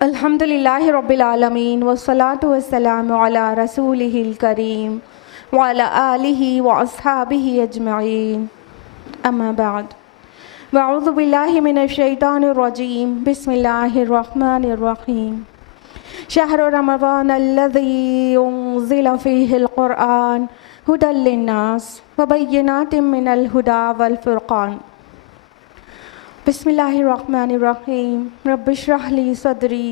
अल्हम्दुलिल्लाह रब्बिल आलमीन वस्सलातु वस्सलामु अला रसूलिहिल करीम व अला आलिहि व अस्हाबिहि अजमईन अम्मा बाद वअऊज़ु बिल्लाहि मिनश शैतानिर रजीम बिस्मिल्लाहिर रहमानिर रहीम शहरु रमज़ान अल्लज़ी उन्ज़िला फ़ीहिल क़ुरआन हुदल लिन्नास व बय्यिनातिम मिनल हुदा वल फ़ुरक़ान बिस्मिल्लाहिर्रहमानिर्रहीम रब्बिश्रह ली सदरी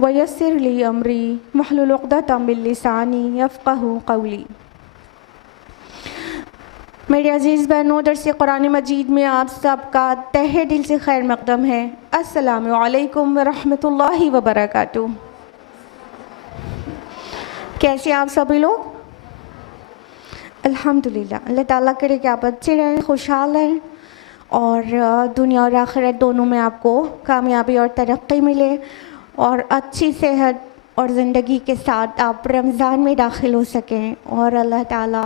वयस्सिर ली अमरी वहलुल उक़दतम मिन लिसानी यफ़क़हू क़ौली। मेरे अज़ीज़ बहनों, दर्स कुरान मजीद में आप सबका तहे दिल से खैर मक़दम है। अस्सलामु अलैकुम व रहमतुल्लाहि व बरकातुहू। कैसे आप सभी लोग? अल्हम्दुलिल्लाह। अल्लाह ताला करे कि आप अच्छे रहें, खुशहाल रहें और दुनिया और आखिरत दोनों में आपको कामयाबी और तरक्की मिले और अच्छी सेहत और ज़िंदगी के साथ आप रमज़ान में दाखिल हो सकें और अल्लाह ताला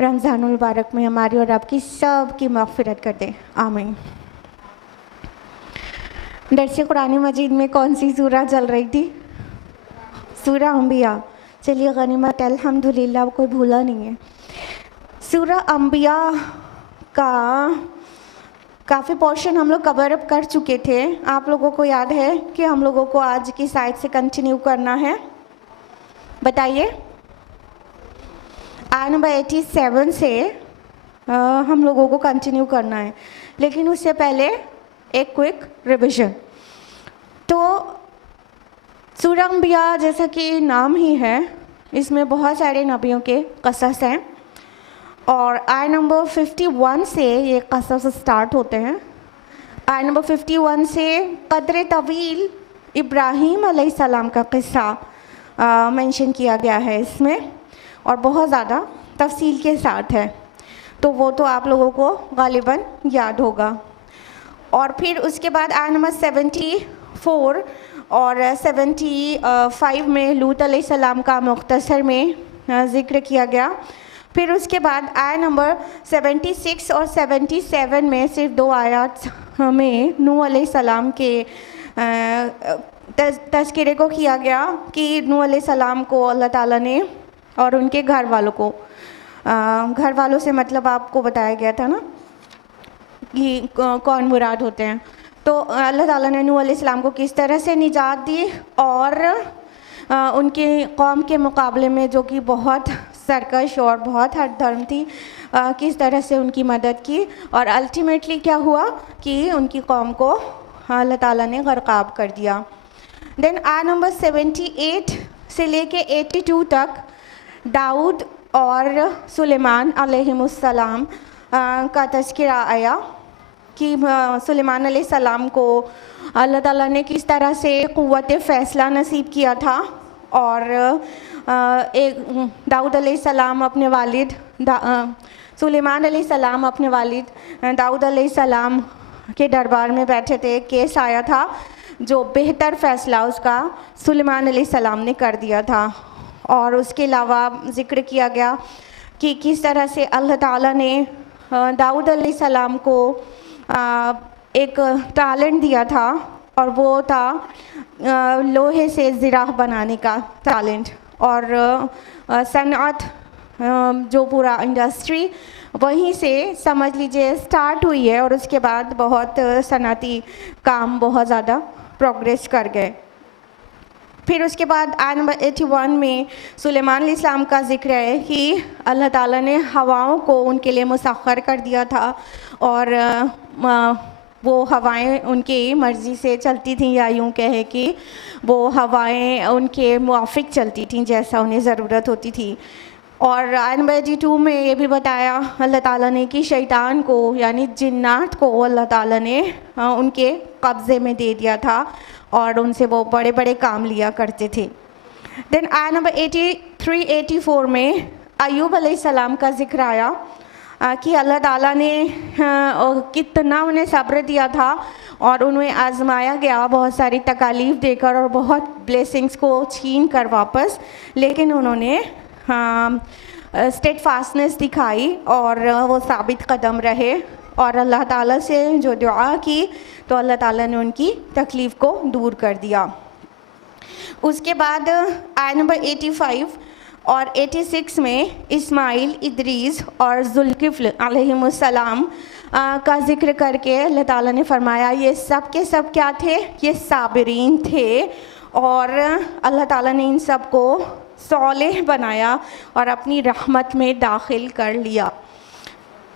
रमज़ानुल मुबारक में हमारी और आपकी सब की मग़फ़िरत कर दे, आमीन। दर्स कुरान मजीद में कौन सी सूरा चल रही थी? सूरा अंबिया। चलिए गनीमत, अल्हम्दुलिल्लाह, कोई भूला नहीं है। सूरा अंबिया का काफ़ी पोर्शन हम लोग कवर अप कर चुके थे। आप लोगों को याद है कि हम लोगों को आज की साइड से कंटिन्यू करना है? बताइए। आयत नंबर 87 से हम लोगों को कंटिन्यू करना है, लेकिन उससे पहले एक क्विक रिविजन। तो सूरा अंबिया जैसा कि नाम ही है, इसमें बहुत सारे नबियों के क़सस हैं और आयत नंबर 51 से ये क़सस स्टार्ट होते हैं। आयत नंबर 51 से क़द्र तवील इब्राहीम अलैहिस्सलाम का क़िस्सा मेंशन किया गया है इसमें और बहुत ज़्यादा तफसील के साथ है, तो वो तो आप लोगों को गालिबन याद होगा। और फिर उसके बाद आयत नंबर 74 और 75 में लूत अलैहिस्सलाम का मुख्तसर में ज़िक्र किया गया। फिर उसके बाद आयत नंबर 76 और 77 में सिर्फ 2 आयत में नूह अलैहिस्सलाम के तज़किरे को किया गया कि नूह अलैहिस्सलाम को अल्लाह ताला ने और उनके घर वालों को, घर वालों से मतलब आपको बताया गया था ना कि कौन मुराद होते हैं। तो अल्लाह ताला ने नूह अलैहिस्सलाम को किस तरह से निजात दी और उनके कौम के मुकाबले में जो कि बहुत सरकश और बहुत हट धर्म थी, किस तरह से उनकी मदद की और अल्टीमेटली क्या हुआ कि उनकी कौम को अल्लाह ताला ने गर्क़ाब कर दिया। देन आयत नंबर 78 से लेके 82 तक दाऊद और सुलेमान अलैहिमुस्सलाम का तज़किरा आया कि सुलेमान अलैहिस्सलाम को अल्लाह ताला ने किस तरह से क़ुव्वत फ़ैसला नसीब किया था और एक दाऊद अलैहिस्सलाम अपने वालिद सुलेमान अलैहिस्सलाम अपने वालिद दाऊद अलैहिस्सलाम के दरबार में बैठे थे। केस आया था जो बेहतर फ़ैसला उसका सुलेमान अलैहिस्सलाम ने कर दिया था और उसके अलावा ज़िक्र किया गया कि किस तरह से अल्लाह ताला ने दाऊद अलैहिस्सलाम को एक टैलेंट दिया था और वो था लोहे से ज़िराह बनाने का टैलेंट और सनअत, जो पूरा इंडस्ट्री वहीं से समझ लीजिए स्टार्ट हुई है और उसके बाद बहुत सनअती काम बहुत ज़्यादा प्रोग्रेस कर गए। फिर उसके बाद आयत नंबर 81 में सुलेमान अलैहिस्सलाम का ज़िक्र है कि अल्लाह ताला ने हवाओं को उनके लिए मुसख्खर कर दिया था और वो हवाएं उनकी मर्ज़ी से चलती थीं, या यूँ कहे कि वो हवाएं उनके मुआफ़िक चलती थीं जैसा उन्हें ज़रूरत होती थी। और आयत नंबर 82 में ये भी बताया अल्लाह ताला ने कि शैतान को यानी जिन्नात को अल्लाह ताला ने उनके कब्ज़े में दे दिया था और उनसे वो बड़े बड़े काम लिया करते थे। देन आयत नंबर 83-84 में अय्यूब अलैहिस्सलाम का जिक्र आया कि अल्लाह ताला ने कितना उन्हें सब्र दिया था और उन्हें आजमाया गया बहुत सारी तकालीफ देकर और बहुत ब्लेसिंग्स को छीन कर वापस, लेकिन उन्होंने स्टेडफास्टनेस दिखाई और वो साबित कदम रहे और अल्लाह ताला से जो दुआ की तो अल्लाह ताला ने उनकी तकलीफ़ को दूर कर दिया। उसके बाद आयत नंबर 85 और 86 में इस्माइल, इदरीस और जुल्किफ्ल अलैहिमुस्सलाम का जिक्र करके अल्लाह ताला ने फरमाया ये सब के सब क्या थे, ये साबिरीन थे और अल्लाह ताला ने इन सब को सौलेह बनाया और अपनी रहमत में दाखिल कर लिया।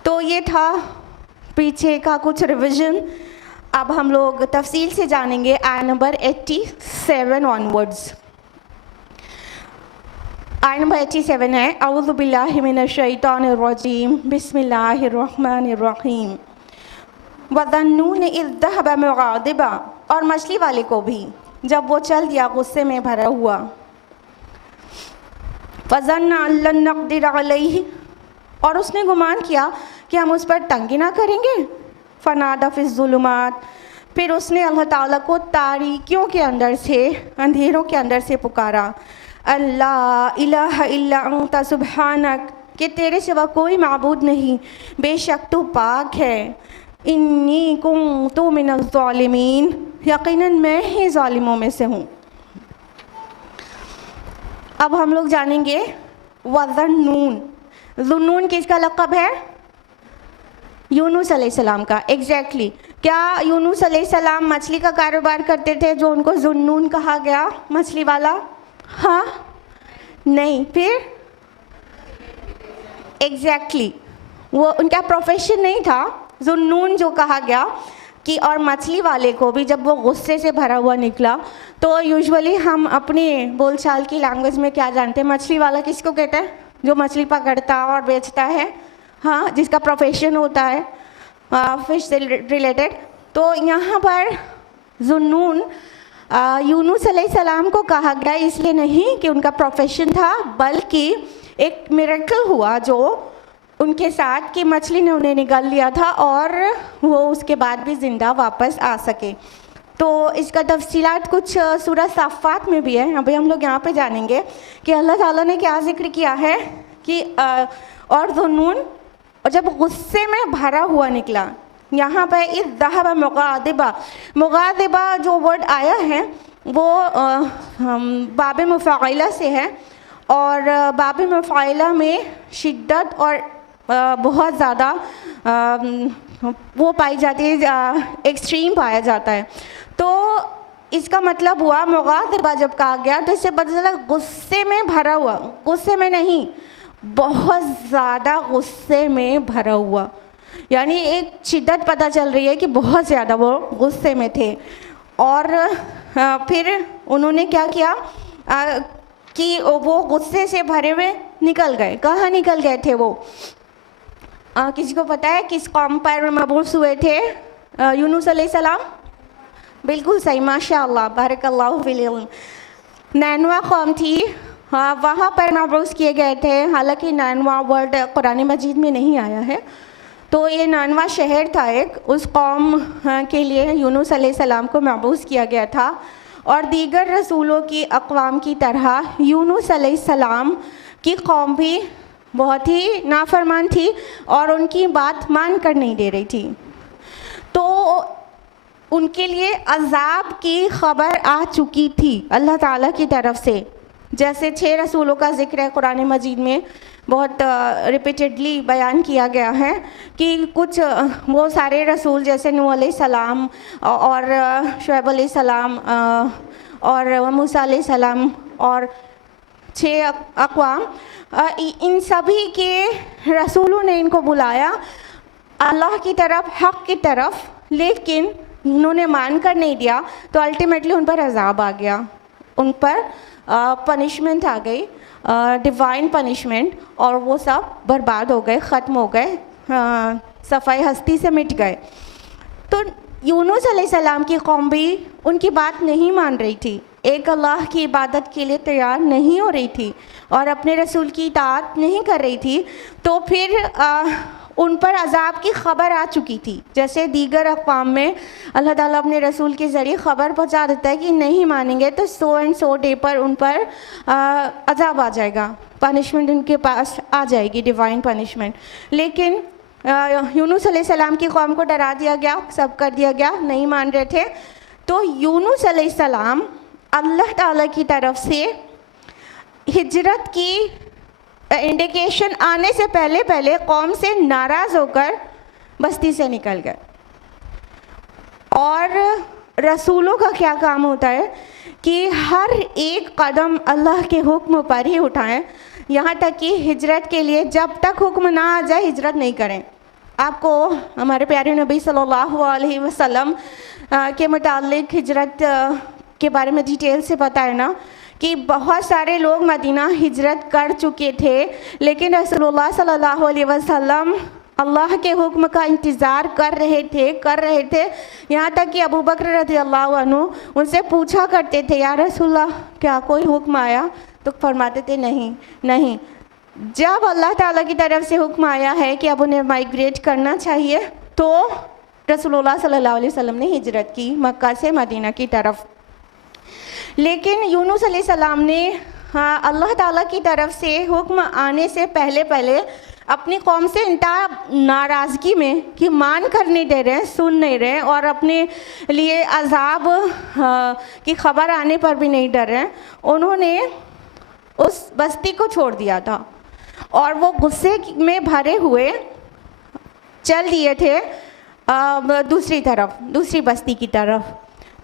तो ये था पीछे का कुछ रिवीजन। अब हम लोग तफसील से जानेंगे आयत नंबर 87 ऑनवर्ड्स। आयत नंबर 87 है अऊज़ु बिल्लाहि मिनश शैतानिर रजीम बिस्मिल्लाहिर रहमानिर रहीम वज़न्नून इज़ ज़हबा मुग़ाज़िबा, और मछली वाले को भी जब वो चल दिया गुस्से में भरा हुआ, फ़ज़न्ना अल्लन नक़दिर अलैहि, और उसने गुमान किया कि हम उस पर तंगी ना करेंगे, फ़नादा फ़िज़्ज़ुलुमात, फिर उसने अल्लाह ताला को तारीकियों के अंदर से, अंधेरों के अंदर से पुकारा, अल्ला इलाहा इल्ला अंता सुब्हानक, कि तेरे सिवा कोई माबूद नहीं, बेशक तू पाक है, इन्नी कुन्तु मिनज़ ज़ालिमीन, यकीनन मैं ही ज़ालिमों में से हूँ। अब हम लोग जानेंगे वज़न्नून। ज़ुन्नून किसका लक़ब है? यूनुस अलैहिस्सलाम का। एग्जैक्टली क्या यूनुस अलैहिस्सलाम मछली का कारोबार करते थे जो उनको ज़ुन्नून कहा गया, मछली वाला? हाँ, नहीं, फिर एग्जैक्टली वो उनका प्रोफेशन नहीं था ज़ुन्नून जो कहा गया कि, और मछली वाले को भी जब वो गुस्से से भरा हुआ निकला तो यूजुअली हम अपने बोलचाल की लैंग्वेज में क्या जानते हैं, मछली वाला किसको कहते हैं? जो मछली पकड़ता और बेचता है, हाँ, जिसका प्रोफेशन होता है फिश से रिलेटेड। तो यहाँ पर ज़ुन्नून यूनुस अलैहिस्सलाम को कहा गया इसलिए नहीं कि उनका प्रोफेशन था, बल्कि एक मिरेकल हुआ जो उनके साथ कि मछली ने उन्हें निगल लिया था और वो उसके बाद भी ज़िंदा वापस आ सके। तो इसका तफसीलात कुछ सूरह साफ़ात में भी है। अभी हम लोग यहाँ पे जानेंगे कि अल्लाह ताला ने क्या जिक्र किया है कि और ज़ुन्नून, और जब गुस्से में भरा हुआ निकला, यहाँ पर इज़ ज़हबा मुग़ाज़िबा, मुग़ाज़िबा जो वर्ड आया है वो बाब मुफ़ाइला से है और बाब मुफ़ाइला में शिद्दत और बहुत ज़्यादा वो पाई जाती है, एक्सट्रीम पाया जाता है। तो इसका मतलब हुआ मुग़ाज़िबा जब कहा गया तो इससे पता चला गुस्से में भरा हुआ, गुस्से में नहीं, बहुत ज़्यादा गुस्से में भरा हुआ, यानी एक शिद्दत पता चल रही है कि बहुत ज़्यादा वो गुस्से में थे। और फिर उन्होंने क्या किया कि वो गुस्से से भरे हुए निकल गए। कहाँ निकल गए थे वो? किसी को पता है किस कौम पर मबूस हुए थे यूनुस अलैहिस्सलाम? बिल्कुल सही, माशाअल्लाह, बारकल्लाहु फिल इल्म। नैनवा कौम थी, हाँ, वहाँ पर मबूस किए गए थे। हालांकि नैनवा वर्ड कुरान मजीद में नहीं आया है, तो ये नैनवा शहर था एक, उस कौम के लिए यूनुस अलैहिस्सलाम को मबूस किया गया था। और दीगर रसूलों की अक़वाम की तरह यूनुस अलैहिस्सलाम की कौम भी बहुत ही नाफरमान थी और उनकी बात मान कर नहीं दे रही थी। तो उनके लिए अज़ाब की ख़बर आ चुकी थी अल्लाह ताला की तरफ से। जैसे 6 रसूलों का ज़िक्र है कुरान मजीद में, बहुत रिपीटेडली बयान किया गया है कि कुछ वो सारे रसूल जैसे नूह अलैहिस्सलाम और शुएब अलैहिस्सलाम और मूसा अलैहिस्सलाम और 6 अक़वाम, इन सभी के रसूलों ने इनको बुलाया अल्लाह की तरफ, हक़ की तरफ, लेकिन उन्होंने मान कर नहीं दिया। तो अल्टीमेटली उन पर अज़ाब आ गया, उन पर पनिशमेंट आ गई डिवाइन पनिशमेंट, और वो सब बर्बाद हो गए, ख़त्म हो गए, सफ़ाई हस्ती से मिट गए। तो यूनुस अलैहिस्सलाम की कौम भी उनकी बात नहीं मान रही थी, एक अल्लाह की इबादत के लिए तैयार नहीं हो रही थी और अपने रसूल की इताअत नहीं कर रही थी। तो फिर उन पर अज़ाब की ख़बर आ चुकी थी। जैसे दीगर अक़वाम में अल्लाह ताला अपने रसूल के ज़रिए ख़बर पहुंचा देता है कि नहीं मानेंगे तो सो एंड सो डे पर उन पर अज़ाब आ जाएगा, पनिशमेंट उनके पास आ जाएगी, डिवाइन पनिशमेंट। लेकिन यूनुस अलैहिस्सलाम की कौम को डरा दिया गया, सब कर दिया गया, नहीं मान रहे थे। तो यूनुस अलैहिस्सलाम अल्लाह ताला की तरफ से हिजरत की इंडिकेशन आने से पहले पहले कौम से नाराज़ होकर बस्ती से निकल गए। और रसूलों का क्या काम होता है कि हर एक कदम अल्लाह के हुक्म पर ही उठाएं, यहाँ तक कि हिजरत के लिए जब तक हुक्म ना आ जाए हिजरत नहीं करें। आपको हमारे प्यारे नबी सल्लल्लाहु अलैहि वसल्लम के मुतालिक हिजरत के बारे में डिटेल से पता है ना कि बहुत सारे लोग मदीना हिजरत कर चुके थे, लेकिन रसूलुल्लाह सल्लल्लाहु अलैहि वसल्लम अल्लाह के हुक्म का इंतज़ार कर रहे थे। यहाँ तक कि अबू बकर रज़ियल्लाहु अन्हु उनसे पूछा करते थे, या रसूलल्लाह क्या कोई हुक्म आया? तो फरमाते थे नहीं। जब अल्लाह ताला की तरफ से हुक्म आया है कि अब उन्हें माइग्रेट करना चाहिए, तो रसूलुल्लाह सल्लल्लाहु अलैहि वसल्लम ने हिजरत की मक्का से मदीना की तरफ। लेकिन यूनुस अलैहिस्सलाम ने अल्लाह ताला की तरफ से हुक्म आने से पहले अपनी कौम से इंतहा नाराज़गी में कि मान कर नहीं दे रहे, सुन नहीं रहे और अपने लिए अजाब की ख़बर आने पर भी नहीं डर रहे, उन्होंने उस बस्ती को छोड़ दिया था और वो गुस्से में भरे हुए चल दिए थे दूसरी बस्ती की तरफ।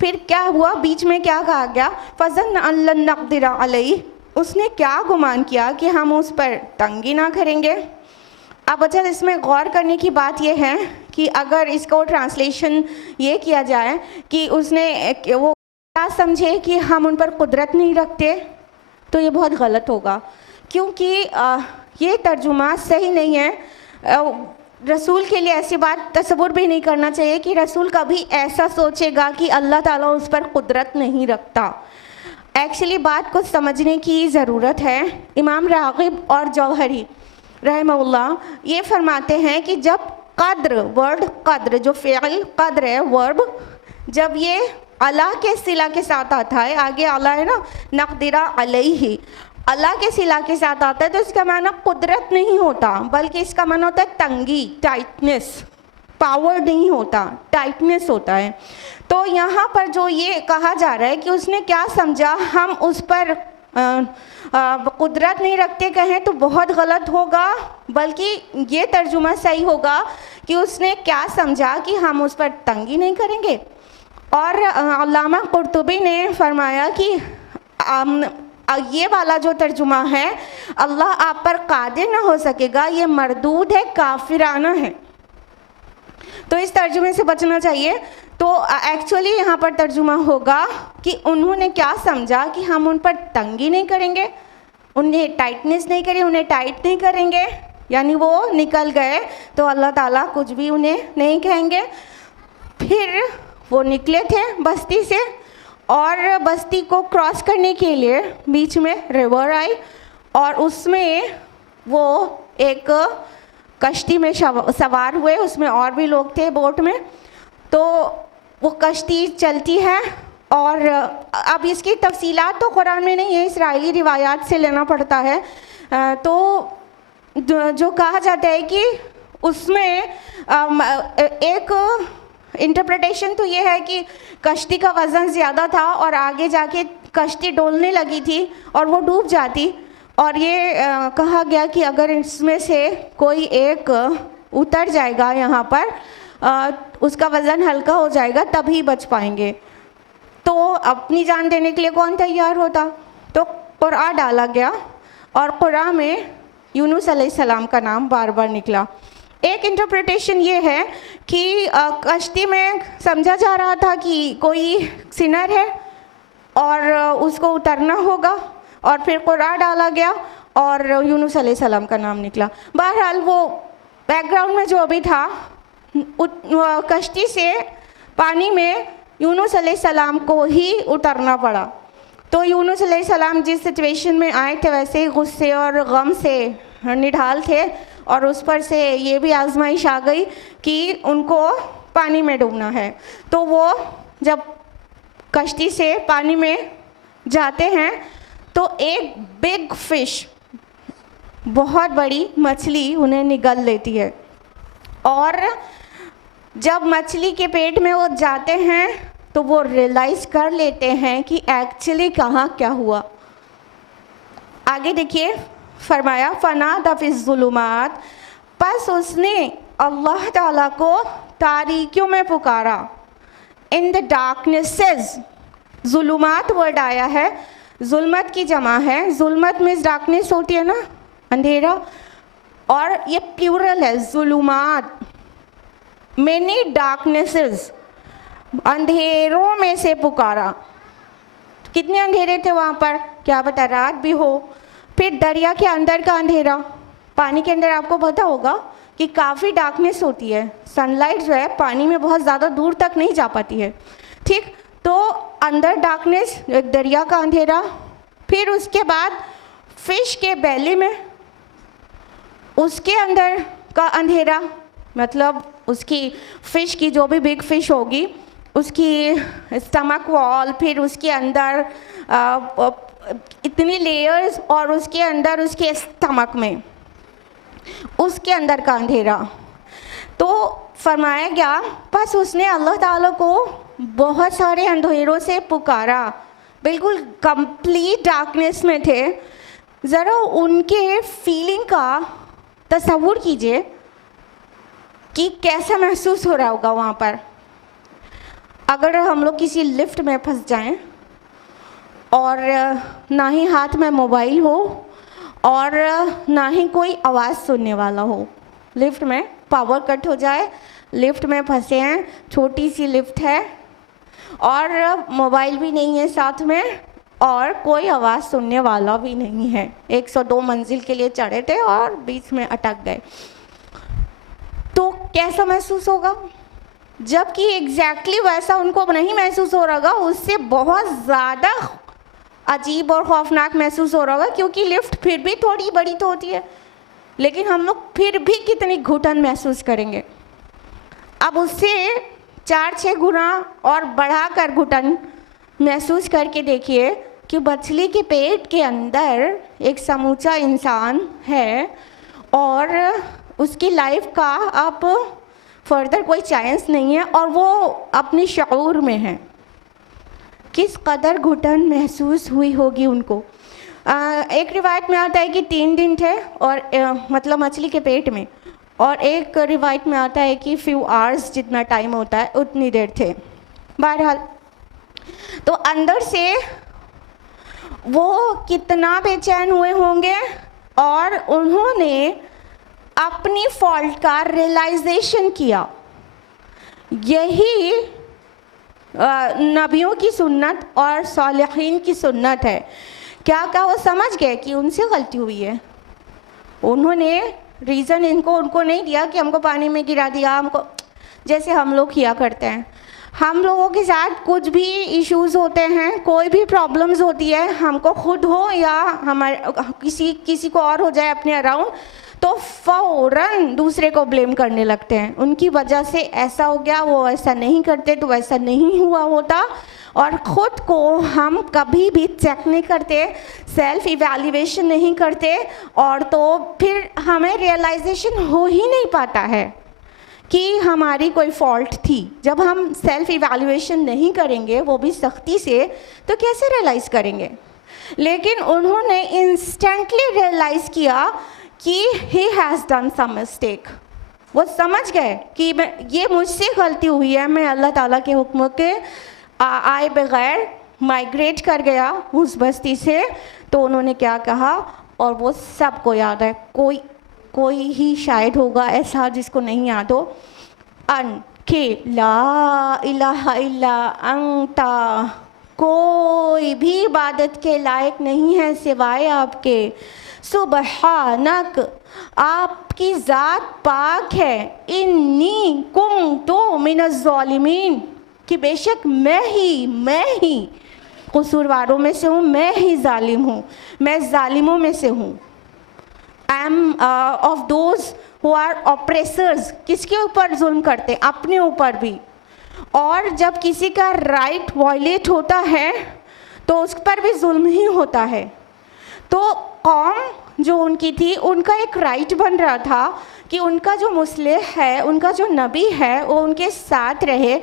फिर क्या हुआ, बीच में क्या कहा गया, फज़न अल्लन नक़दिर अलैहि, उसने क्या गुमान किया कि हम उस पर तंगी ना करेंगे। अब अच्छा, इसमें गौर करने की बात यह है कि अगर इसको ट्रांसलेशन ये किया जाए कि उसने वो क्या समझे कि हम उन पर कुदरत नहीं रखते, तो ये बहुत गलत होगा, क्योंकि ये तर्जुमा सही नहीं है। रसूल के लिए ऐसी बात तसव्वुर भी नहीं करना चाहिए कि रसूल कभी ऐसा सोचेगा कि अल्लाह ताला उस पर कुदरत नहीं रखता। एक्चुअली बात को समझने की ज़रूरत है। इमाम राग़िब और जौहरी रहमहुल्लाह ये फरमाते हैं कि जब वर्ड कद्र जो फ़िअल कद्र है वर्ब, जब ये अला के सिला के साथ आता है, आगे अला है ना, नक़दिरा अलैहि, अल्लाह के सिला के साथ आता है, तो इसका माना कुदरत नहीं होता, बल्कि इसका माना होता है तंगी, टाइटनेस, पावर नहीं होता, टाइटनेस होता है। तो यहाँ पर जो ये कहा जा रहा है कि उसने क्या समझा हम उस पर कुदरत नहीं रखते कहें तो बहुत गलत होगा, बल्कि ये तर्जुमा सही होगा कि उसने क्या समझा कि हम उस पर तंगी नहीं करेंगे। और अल्लामा कुर्तुबी ने फरमाया कि ये वाला जो तर्जुमा है, अल्लाह आप पर कादिर ना हो सकेगा, ये मरदूद है, काफिराना है, तो इस तर्जुमे से बचना चाहिए। तो एक्चुअली यहाँ पर तर्जुमा होगा कि उन्होंने क्या समझा कि हम उन पर तंगी नहीं करेंगे, उन्हें टाइटनेस नहीं करेंगे, उन्हें टाइट नहीं करेंगे, यानी वो निकल गए तो अल्लाह ताला कुछ भी उन्हें नहीं कहेंगे। फिर वो निकले थे बस्ती से और बस्ती को क्रॉस करने के लिए बीच में रिवर आई और उसमें वो एक कश्ती में सवार हुए, उसमें और भी लोग थे बोट में। तो वो कश्ती चलती है और अब इसकी तफसीलात तो कुरान में नहीं है, इसराइली रिवायात से लेना पड़ता है। तो जो कहा जाता है कि उसमें एक इंटरप्रिटेशन तो ये है कि कश्ती का वज़न ज़्यादा था और आगे जाके कश्ती डोलने लगी थी और वो डूब जाती, और ये कहा गया कि अगर इसमें से कोई एक उतर जाएगा यहाँ पर, उसका वज़न हल्का हो जाएगा, तभी बच पाएंगे। तो अपनी जान देने के लिए कौन तैयार होता? तो कुरान डाला गया और कुरान में यूनुस अलैहिस्सलाम का नाम बार बार निकला। एक इंटरप्रिटेशन ये है कि कश्ती में समझा जा रहा था कि कोई सिनर है और उसको उतरना होगा, और फिर कुरान डाला गया और यूनुस अलैहिस्सलाम का नाम निकला। बहरहाल वो बैकग्राउंड में जो भी था, कश्ती से पानी में यूनुस अलैहिस्सलाम को ही उतरना पड़ा। तो यूनुस अलैहिस्सलाम जिस सिचुएशन में आए थे वैसे ही गुस्से और गम से निढाल थे, और उस पर से ये भी आजमाइश आ गई कि उनको पानी में डूबना है। तो वो जब कश्ती से पानी में जाते हैं तो एक बिग फिश, बहुत बड़ी मछली उन्हें निगल लेती है, और जब मछली के पेट में वो जाते हैं तो वो रियलाइज़ कर लेते हैं कि एक्चुअली कहाँ क्या हुआ। आगे देखिए, फरमाया फनादा फिज़्ज़ुलुमात, बस उसने अल्लाह ताला को तारीकियों में पुकारा। इन द डार्कनेसेस, जुलुमात वर्ड आया है, जुल्मत की जमा है। जुल्मत में डार्कनेस होती है ना, अंधेरा, और ये प्लूरल है जुलुमात, मेनी डार्कनेसेस, अंधेरों में से पुकारा। कितने अंधेरे थे वहाँ पर, क्या पता रात भी हो। फिर दरिया के अंदर का अंधेरा, पानी के अंदर आपको पता होगा कि काफ़ी डार्कनेस होती है, सनलाइट जो है पानी में बहुत ज़्यादा दूर तक नहीं जा पाती है, ठीक। तो अंदर डार्कनेस, एक दरिया का अंधेरा, फिर उसके बाद फिश के बेली में, उसके अंदर का अंधेरा, मतलब उसकी फ़िश की जो भी बिग फ़िश होगी उसकी स्टमक वॉल, फिर उसके अंदर इतनी लेयर्स, और उसके अंदर उसके स्टमक में उसके अंदर का अंधेरा। तो फरमाया गया बस उसने अल्लाह ताला को बहुत सारे अंधेरों से पुकारा, बिल्कुल कंप्लीट डार्कनेस में थे। ज़रा उनके फीलिंग का तसव्वुर कीजिए कि कैसा महसूस हो रहा होगा वहाँ पर। अगर हम लोग किसी लिफ्ट में फंस जाएं और ना ही हाथ में मोबाइल हो और ना ही कोई आवाज़ सुनने वाला हो, लिफ्ट में पावर कट हो जाए, लिफ्ट में फंसे हैं, छोटी सी लिफ्ट है और मोबाइल भी नहीं है साथ में और कोई आवाज़ सुनने वाला भी नहीं है, 102 मंजिल के लिए चढ़े थे और बीच में अटक गए, तो कैसा महसूस होगा? जबकि एग्जैक्टली वैसा उनको नहीं महसूस हो रहा होगा, उससे बहुत ज़्यादा अजीब और खौफनाक महसूस हो रहा होगा, क्योंकि लिफ्ट फिर भी थोड़ी बड़ी तो होती है, लेकिन हम लोग फिर भी कितनी घुटन महसूस करेंगे। अब उससे 4-6 गुना और बढ़ाकर घुटन महसूस करके देखिए कि मछली के पेट के अंदर एक समूचा इंसान है और उसकी लाइफ का अब फर्दर कोई चांस नहीं है और वो अपनी शऊर में है। किस कदर घुटन महसूस हुई होगी उनको। एक रिवायत में आता है कि 3 दिन थे और मतलब मछली के पेट में, और एक रिवायत में आता है कि फ्यू आवर्स जितना टाइम होता है उतनी देर थे। बहरहाल तो अंदर से वो कितना बेचैन हुए होंगे और उन्होंने अपनी फॉल्ट का रियलाइजेशन किया। यही नबियों की सुन्नत और सालिहीन की सुन्नत है। क्या वो समझ गए कि उनसे गलती हुई है। उन्होंने रीज़न उनको नहीं दिया कि हमको पानी में गिरा दिया, हमको, जैसे हम लोग किया करते हैं। हम लोगों के साथ कुछ भी इश्यूज़ होते हैं, कोई भी प्रॉब्लम्स होती है, हमको खुद हो या हमारे किसी को और हो जाए अपने अराउंड, तो फ़ौरन दूसरे को ब्लेम करने लगते हैं। उनकी वजह से ऐसा हो गया, वो ऐसा नहीं करते तो ऐसा नहीं हुआ होता, और ख़ुद को हम कभी भी चेक नहीं करते, सेल्फ इवैल्यूएशन नहीं करते, और तो फिर हमें रियलाइजेशन हो ही नहीं पाता है कि हमारी कोई फॉल्ट थी। जब हम सेल्फ इवैल्यूएशन नहीं करेंगे, वो भी सख्ती से, तो कैसे रियलाइज़ करेंगे? लेकिन उन्होंने इंस्टेंटली रियलाइज़ किया कि he has done some mistake. वो समझ गए कि ये मुझसे गलती हुई है, मैं अल्लाह ताला के हुक्म के आए बगैर माइग्रेट कर गया उस बस्ती से। तो उन्होंने क्या कहा, और वो सबको याद है, कोई ही शायद होगा ऐसा जिसको नहीं याद हो, अन के ला इलाहा इल्ला अंता कोई भी इबादत के लायक नहीं है सिवाय आपके। सुबहानक, आपकी ज़ात पाक है। इन्नी कुन्तु मिनज़ ज़ालिमीन, कि बेशक मैं ही कसूरवारों में से हूँ, मैं ही जालिम हूँ, मैं जालिमों में से हूँ। I am of those who are oppressors, किसके ऊपर जुल्म करते? अपने ऊपर भी। और जब किसी का राइट वायलेट होता है तो उस पर भी जुल्म ही होता है। तो कौम जो उनकी थी, उनका एक राइट बन रहा था कि उनका जो मुस्लिह है, उनका जो नबी है, वो उनके साथ रहे,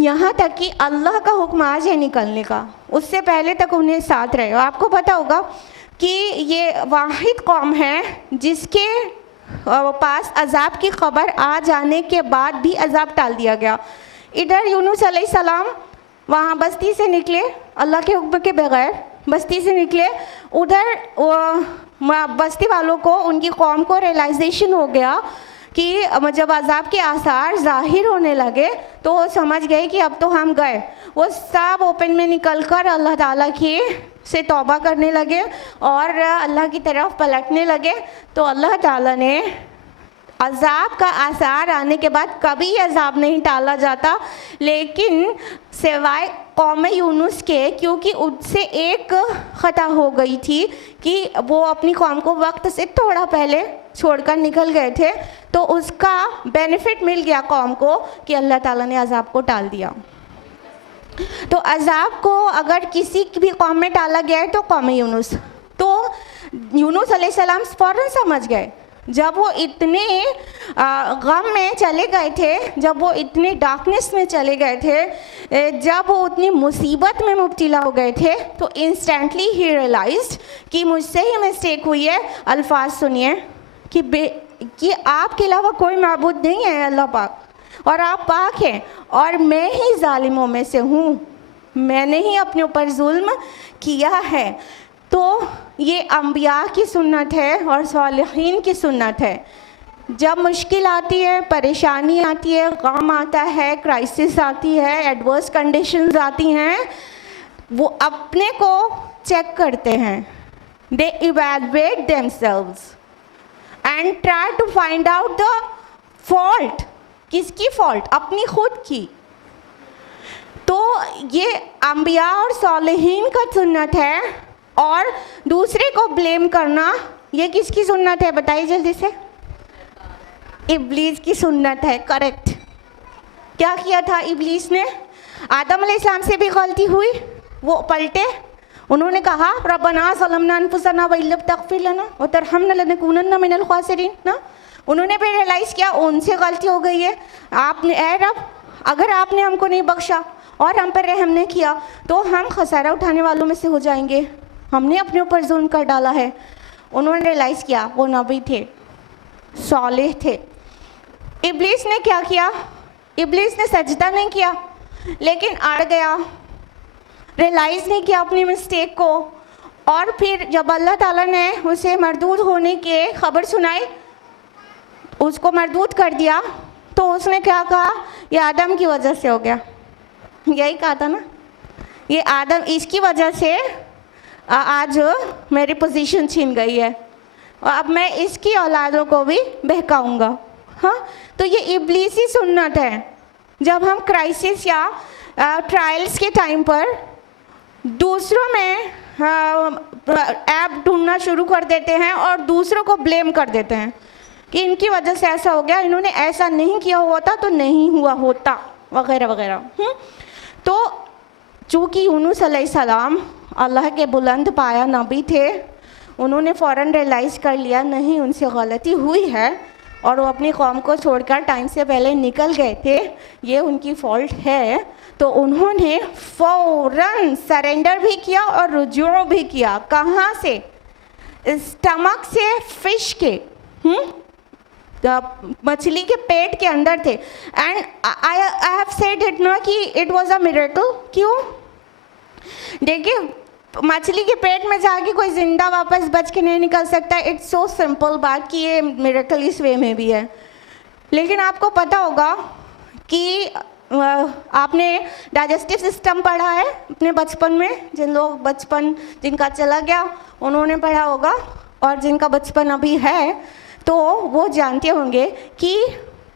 यहाँ तक कि अल्लाह का हुक्म आ जाए निकलने का, उससे पहले तक उन्हें साथ रहे। आपको पता होगा कि ये वाहिद कौम है जिसके पास अजाब की खबर आ जाने के बाद भी अजाब टाल दिया गया। इधर यूनुस अलैहिस्सलाम वहाँ बस्ती से निकले, अल्लाह के हुक्म के बगैर बस्ती से निकले। उधर बस्ती वालों को, उनकी कौम को रियलाइजेशन हो गया कि जब अजाब के आसार ज़ाहिर होने लगे तो वो समझ गए कि अब तो हम गए। वो सब ओपन में निकलकर अल्लाह ताला की से तौबा करने लगे और अल्लाह की तरफ पलटने लगे। तो अल्लाह ताला ने अजाब का आसार आने के बाद, कभी अजाब नहीं टाला जाता, लेकिन सिवाय कौम यूनुस के, क्योंकि उससे एक ख़ता हो गई थी कि वो अपनी कौम को वक्त से थोड़ा पहले छोड़कर निकल गए थे, तो उसका बेनिफिट मिल गया कौम को कि अल्लाह ताला ने अजाब को टाल दिया। तो अजाब को अगर किसी भी कौम में टाला गया है तो कौम यूनुस, तो यूनुस अलैहिस्सलाम फ़ौरन समझ गए। जब वो इतने गम में चले गए थे, जब वो इतने डार्कनेस में चले गए थे, जब वो उतनी मुसीबत में मुब्तला हो गए थे, तो इंस्टेंटली ही रियलाइज्ड कि मुझसे ही मिस्टेक हुई है। अल्फाज सुनिए कि आपके अलावा कोई माबूद नहीं है अल्लाह पाक, और आप पाक हैं, और मैं ही जालिमों में से हूँ, मैंने ही अपने ऊपर जुल्म किया है। तो ये अम्बिया की सुन्नत है और सालिहीन की सुन्नत है। जब मुश्किल आती है, परेशानी आती है, गम आता है, क्राइसिस आती है, एडवर्स कंडीशंस आती हैं, वो अपने को चेक करते हैं। They evaluate themselves and try to find out the fault. किसकी फॉल्ट? अपनी खुद की। तो ये अम्बिया और सालिहीन का सुन्नत है। और दूसरे को ब्लेम करना, ये किसकी सुन्नत है? बताइए जल्दी से। इब्लीस की सुन्नत है। करेक्ट। क्या किया था इब्लीस ने? आदम अलैहिस्सलाम से भी गलती हुई, वो पलटे, उन्होंने कहा रब्बना ज़लमना अनफुसना व इल्लम तग़फिर लना व तरहमना लनकुनन्ना मिनल ख़ासिरीन ना। उन्होंने भी रियलाइज़ किया उनसे गलती हो गई है। आपने, ऐ रब, अगर आपने हमको नहीं बख्शा और हम पर रहम नहीं किया तो हम खसारा उठाने वालों में से हो जाएंगे, हमने अपने ऊपर जुल्म कर डाला है। उन्होंने रियलाइज़ किया, वो नबी थे, सालेह थे। इब्लीस ने क्या किया? इब्लीस ने सजदा नहीं किया, लेकिन अड़ गया, रियलाइज़ नहीं किया अपनी मिस्टेक को। और फिर जब अल्लाह ताला ने उसे मरदूद होने के खबर सुनाई, उसको मरदूद कर दिया, तो उसने क्या कहा? ये आदम की वजह से हो गया। यही कहा था ना, ये आदम, इसकी वजह से आज मेरी पोजीशन छीन गई है और अब मैं इसकी औलादों को भी बहकाऊंगा। हाँ, तो ये इब्लीसी सुन्नत है। जब हम क्राइसिस या ट्रायल्स के टाइम पर दूसरों में ऐप ढूंढना शुरू कर देते हैं और दूसरों को ब्लेम कर देते हैं कि इनकी वजह से ऐसा हो गया, इन्होंने ऐसा नहीं किया होता तो नहीं हुआ होता, वगैरह वगैरह। तो चूँकि यूनुस अलैहिस्सलाम अल्लाह के बुलंद पाया नबी थे, उन्होंने फ़ौरन रियलाइज़ कर लिया नहीं, उनसे गलती हुई है और वो अपनी कौम को छोड़कर टाइम से पहले निकल गए थे, ये उनकी फ़ॉल्ट है। तो उन्होंने फ़ौरन सरेंडर भी किया और रुजू भी किया। कहाँ से? स्टमक से, फिश के, मछली के पेट के अंदर थे। And I have said it ना कि इट वाज अ मिरेकल। क्यों? देखिए, मछली के पेट में जाके कोई ज़िंदा वापस बच के नहीं निकल सकता। इट्स सो सिंपल बात कि ये मिरेकल इस वे में भी है। लेकिन आपको पता होगा कि आपने डाइजेस्टिव सिस्टम पढ़ा है अपने बचपन में, जिन लोग बचपन जिनका चला गया उन्होंने पढ़ा होगा, और जिनका बचपन अभी है तो वो जानते होंगे कि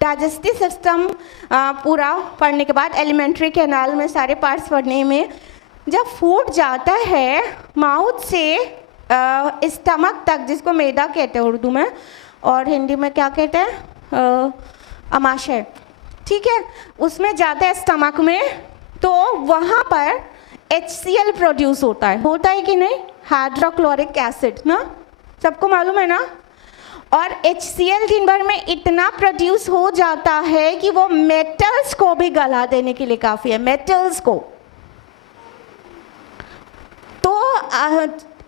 डाइजेस्टिव सिस्टम पूरा पढ़ने के बाद एलिमेंट्री कैनाल में सारे पार्ट्स पढ़ने में जब फूड जाता है माउथ से स्टमक तक, जिसको मैदा कहते हैं उर्दू में, और हिंदी में क्या कहते हैं, अमाशय, ठीक है, उसमें जाता है स्टमक में, तो वहाँ पर HCl प्रोड्यूस होता है कि नहीं, हाइड्रोक्लोरिक एसिड ना, सबको मालूम है ना। और HCl दिन भर में इतना प्रोड्यूस हो जाता है कि वो मेटल्स को भी गला देने के लिए काफ़ी है, मेटल्स को। तो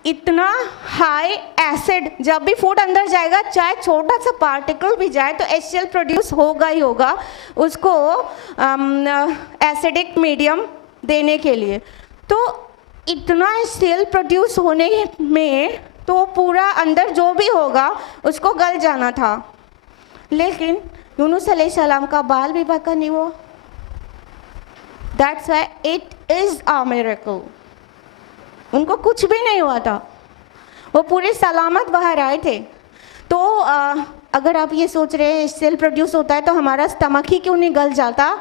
इतना हाई एसिड जब भी फूड अंदर जाएगा, चाहे छोटा सा पार्टिकल भी जाए तो HCl प्रोड्यूस होगा ही होगा उसको एसिडिक मीडियम देने के लिए। तो इतना HCl प्रोड्यूस होने में तो पूरा अंदर जो भी होगा उसको गल जाना था, लेकिन यूनुस अलैहिस्सलाम का बाल भी पका नहीं वो। That's why it is a miracle. उनको कुछ भी नहीं हुआ था, वो पूरे सलामत बाहर आए थे। तो अगर आप ये सोच रहे हैं HCl प्रोड्यूस होता है तो हमारा स्टमक ही क्यों नहीं गल जाता,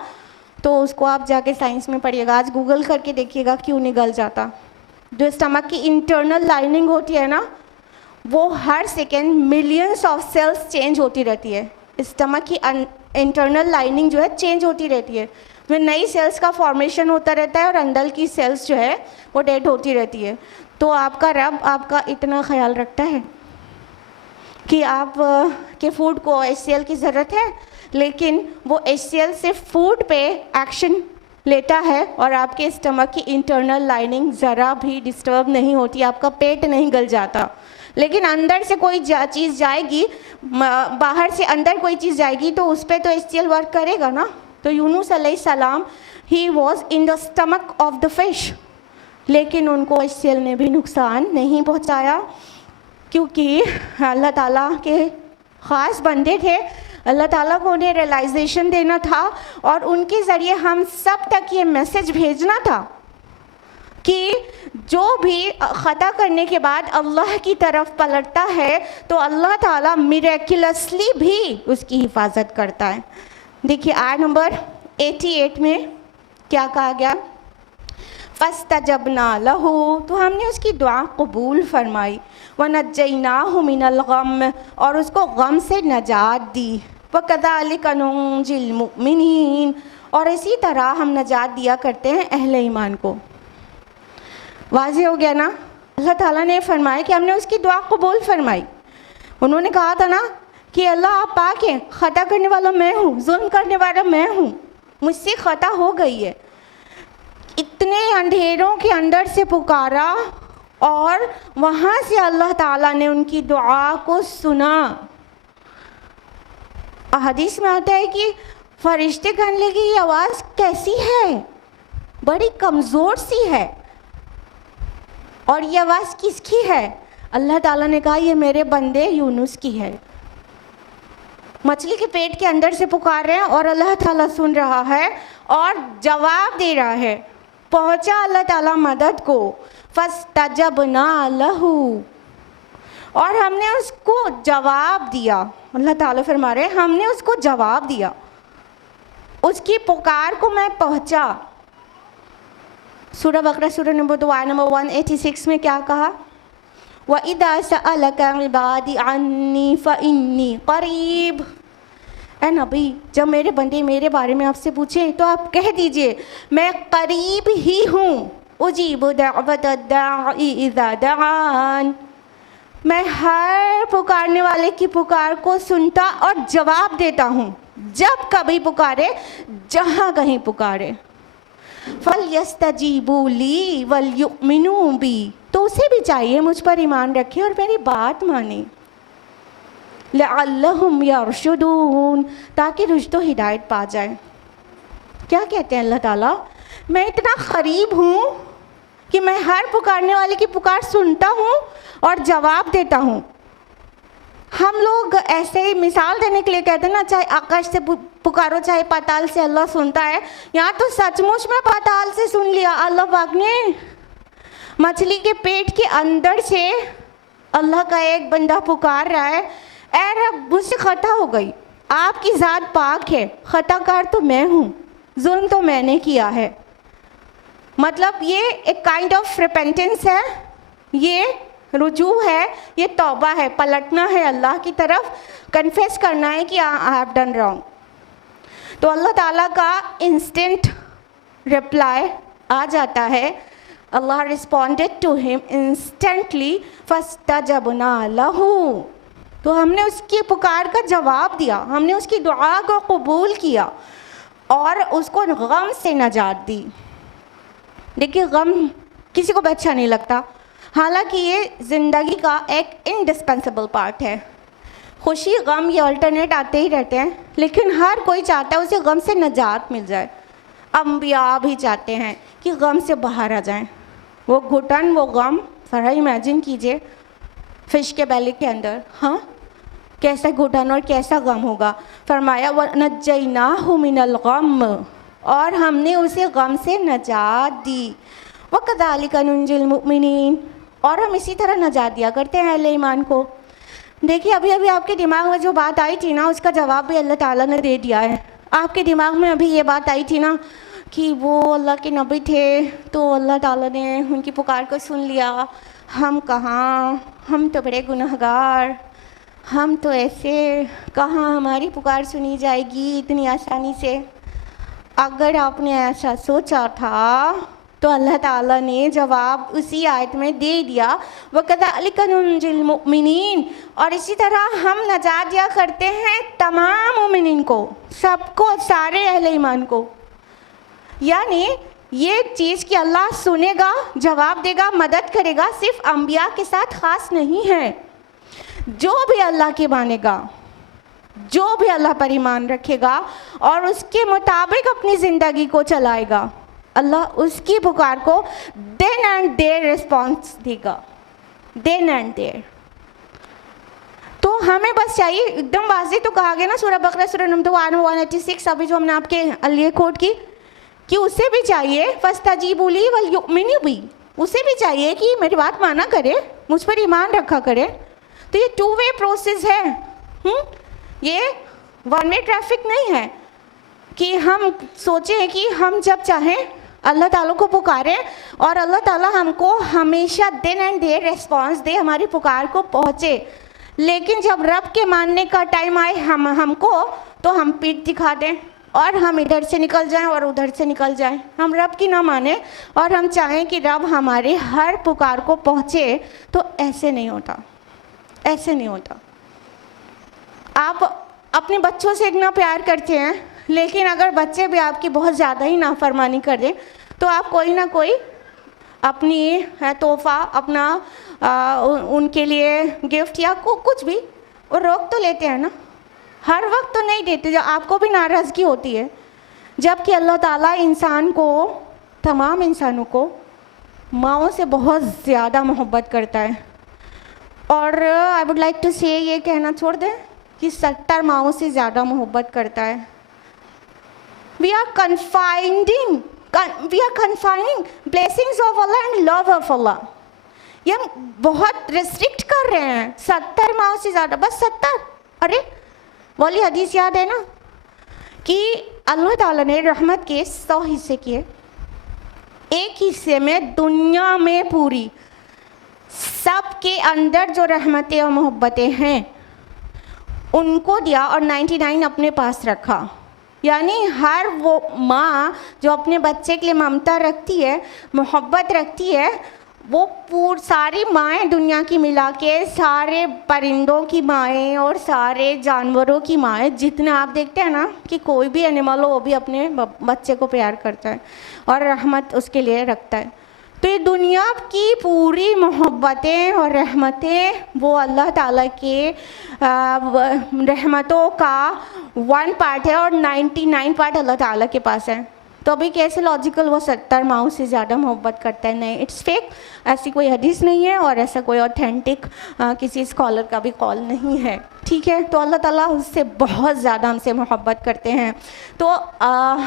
तो उसको आप जाके साइंस में पढ़िएगा, आज गूगल करके देखिएगा क्यों नहीं गल जाता। जो स्टमक की इंटरनल लाइनिंग होती है ना, वो हर second millions of cells change होती रहती है। स्टमक की इंटरनल लाइनिंग जो है चेंज होती रहती है, में नई सेल्स का फॉर्मेशन होता रहता है और अंदर की सेल्स जो है वो डेड होती रहती है। तो आपका रब आपका इतना ख्याल रखता है कि आप के फूड को HCl की ज़रूरत है, लेकिन वो HCl सिर्फ फूड पे एक्शन लेता है और आपके स्टमक की इंटरनल लाइनिंग ज़रा भी डिस्टर्ब नहीं होती, आपका पेट नहीं गल जाता। लेकिन अंदर से कोई चीज़ जाएगी, बाहर से अंदर कोई चीज़ जाएगी तो उस पर तो HCl वर्क करेगा ना। तो यूनुस अलैहिस्सलाम he was in the stomach of the fish, लेकिन उनको HCl ने भी नुकसान नहीं पहुंचाया, क्योंकि अल्लाह ताला के ख़ास बंदे थे। अल्लाह ताला को उन्हें रियलाइजेशन देना था और उनके ज़रिए हम सब तक ये मैसेज भेजना था कि जो भी ख़ता करने के बाद अल्लाह की तरफ पलटता है तो अल्लाह ताला मिरेकुलसली भी उसकी हिफाजत करता है। देखिए आयत नंबर 88 में क्या कहा गया, फस्तजबना लहू, तो हमने उसकी दुआ कबूल फरमाई, वनज्जयनाहु मिनल गम, और उसको गम से नजात दी, वकज़ालिका नुंजिल मुमिनीन, और इसी तरह हम नजात दिया करते हैं अहले ईमान को। वाज़ेह हो गया ना। अल्लाह ताला ने फरमाया कि हमने उसकी दुआ कबूल फरमाई। उन्होंने कहा था ना कि अल्लाह आप पाक हैं, ख़ता करने वाला मैं हूँ, जुल्म करने वाला मैं हूँ, मुझसे ख़ता हो गई है। इतने अंधेरों के अंदर से पुकारा और वहाँ से अल्लाह ताला ने उनकी दुआ को सुना। हदीस में आता है कि फरिश्ते कहने लगे ये आवाज़ कैसी है, बड़ी कमज़ोर सी है, और ये आवाज़ किसकी है? अल्लाह ताला ने कहा ये मेरे बंदे यूनुस की है। मछली के पेट के अंदर से पुकार रहे हैं और अल्लाह ताला सुन रहा है और जवाब दे रहा है। पहुंचा अल्लाह ताला मदद को, फस्तजबना लहू, और हमने उसको जवाब दिया। अल्लाह ताला फरमा रहे हैं हमने उसको जवाब दिया, उसकी पुकार को मैं पहुंचा। सूरह बकरा सूरह नंबर 2 आयत नंबर 186 में क्या कहा, व इदा सअलका इबादी अन्नी फइन्नी करीब। ए नबी, जब मेरे बंदे मेरे बारे में आपसे पूछें तो आप कह दीजिए मैं करीब ही हूँ, उजीबु दअवत दाई इज़ा दआन, मैं हर पुकारने वाले की पुकार को सुनता और जवाब देता हूँ जब कभी पुकारे, जहाँ कहीं पुकारे। फल यस्तजीबू ली वल युमिनू बी, तो उसे भी चाहिए मुझ पर ईमान रखे और मेरी बात माने। लअल्लहुम यरशुदून, ताकि रुश्द हिदायत पा जाए। क्या कहते हैं अल्लाह ताला, मैं इतना करीब हूँ कि मैं हर पुकारने वाले की पुकार सुनता हूँ और जवाब देता हूँ। हम लोग ऐसे ही मिसाल देने के लिए कहते हैं ना, चाहे आकाश से पुकारो चाहे पाताल से, अल्लाह सुनता है। यहाँ तो सचमुच में पाताल से सुन लिया अल्लाह पाक ने। मछली के पेट के अंदर से अल्लाह का एक बंदा पुकार रहा है, ऐ रब मुझसे खता हो गई, आपकी ज़ात पाक है, खताकार तो मैं हूँ, जुल्म तो मैंने किया है। मतलब ये एक काइंड ऑफ रिपेंटेंस है, ये रुजू है, ये तौबा है, पलटना है अल्लाह की तरफ, कन्फेस करना है कि आई हैव डन रॉन्ग। तो अल्लाह ताला का इंस्टेंट रिप्लाई आ जाता है, अल्लाह रिस्पॉन्डेड टू हिम इंस्टेंटली फस्तजबना लहू। तो हमने उसकी पुकार का जवाब दिया, हमने उसकी दुआ को कबूल किया और उसको गम से नजात दी। देखिए गम किसी को भी अच्छा नहीं लगता, हालांकि ये ज़िंदगी का एक इंडिस्पेंसेबल पार्ट है। खुशी गम ये अल्टरनेट आते ही रहते हैं, लेकिन हर कोई चाहता है उसे गम से नजात मिल जाए। अम्बिया भी चाहते हैं कि गम से बाहर आ जाएं। वो घुटन, वो गम, ज़रा इमेजिन कीजिए फिश के बैले के अंदर, हाँ कैसा घुटन और कैसा गम होगा। फरमाया वनज्जयनाहु मिनल गम, और हमने उसे गम से नजात दी। वकज़ालिका नुंजिल मुमिनीन, और हम इसी तरह नजात दिया करते हैं अहले ईमान को। देखिए अभी अभी आपके दिमाग में जो बात आई थी ना, उसका जवाब भी अल्लाह ताला ने दे दिया है। आपके दिमाग में अभी ये बात आई थी ना कि वो अल्लाह के नबी थे तो अल्लाह ताला ने उनकी पुकार को सुन लिया, हम कहाँ, हम तो बड़े गुनहगार, हम तो ऐसे, कहाँ हमारी पुकार सुनी जाएगी इतनी आसानी से। अगर आपने ऐसा सोचा था तो अल्लाह ताला ने जवाब उसी आयत में दे दिया, वकज़ालिका नुंजिल मुमिनीन, और इसी तरह हम नजात दिया करते हैं तमाम मुमिनीन को, सबको, सारे अहले ईमान को। यानी ये चीज़ कि अल्लाह सुनेगा, जवाब देगा, मदद करेगा, सिर्फ अंबिया के साथ ख़ास नहीं है। जो भी अल्लाह के मानेगा, जो भी अल्लाह पर ईमान रखेगा और उसके मुताबिक अपनी ज़िंदगी को चलाएगा, अल्लाह उसकी पुकार को देन एंड देयर रिस्पॉन्स देगा, देन एंड देयर। तो हमें बस चाहिए, एकदम वाज़ेह तो कहा गया ना सूरह बकरा सूरह नंबर 186, अभी जो हमने आपके लिए कोट की, कि उसे भी चाहिए फस्तजीबू ली वल युमिनू बी, उसे भी चाहिए कि मेरी बात माना करे, मुझ पर ईमान रखा करे। तो ये टू वे प्रोसेस है, ये वन वे ट्रैफिक नहीं है कि हम सोचें कि हम जब चाहें अल्लाह ताला को पुकारें और अल्लाह ताला हमको हमेशा देन एंड देयर रिस्पॉन्स दे, हमारी पुकार को पहुँचे। लेकिन जब रब के मानने का टाइम आए हमको, तो हम पीठ दिखा दें और हम इधर से निकल जाएं और उधर से निकल जाएं। हम रब की ना माने और हम चाहें कि रब हमारे हर पुकार को पहुँचे, तो ऐसे नहीं होता, ऐसे नहीं होता। आप अपने बच्चों से इतना प्यार करते हैं, लेकिन अगर बच्चे भी आपकी बहुत ज़्यादा ही नाफरमानी कर दें, तो आप कोई ना कोई अपनी तोहफ़ा, अपना उनके लिए गिफ्ट या कुछ भी वो रोक तो लेते हैं ना। हर वक्त तो नहीं देते, जो आपको भी नाराज़गी होती है। जबकि अल्लाह ताला इंसान को, तमाम इंसानों को माँओं से बहुत ज़्यादा मोहब्बत करता है। और आई वुड लाइक टू से, ये कहना छोड़ दें कि 70 माँओं से ज़्यादा मोहब्बत करता है। We are confining blessings of Allah and love of Allah. ये हम बहुत रिस्ट्रिक्ट कर रहे हैं, 70 माँओं से ज़्यादा, बस 70। अरे वाली हदीस याद है ना कि अल्लाह ताला ने रहमत के 100 हिस्से किए, एक हिस्से में दुनिया में पूरी सबके अंदर जो रहमतें और मोहब्बतें हैं उनको दिया और 99 अपने पास रखा। यानी हर वो माँ जो अपने बच्चे के लिए ममता रखती है, मोहब्बत रखती है, वो सारी माएँ दुनिया की मिला के, सारे परिंदों की माएँ और सारे जानवरों की माएँ, जितने आप देखते हैं ना कि कोई भी एनिमल हो वो भी अपने बच्चे को प्यार करता है और रहमत उसके लिए रखता है। तो ये दुनिया की पूरी मोहब्बतें और रहमतें वो अल्लाह ताला के रहमतों का 1 पार्ट है और 99 पार्ट अल्लाह ताला के पास है। तो अभी कैसे लॉजिकल वो 70 माओ से ज़्यादा मोहब्बत करता है? नहीं, इट्स फेक। ऐसी कोई हदीस नहीं है और ऐसा कोई ऑथेंटिक किसी स्कॉलर का भी कॉल नहीं है, ठीक है। तो अल्लाह ताला उससे बहुत ज़्यादा हमसे मोहब्बत करते हैं। तो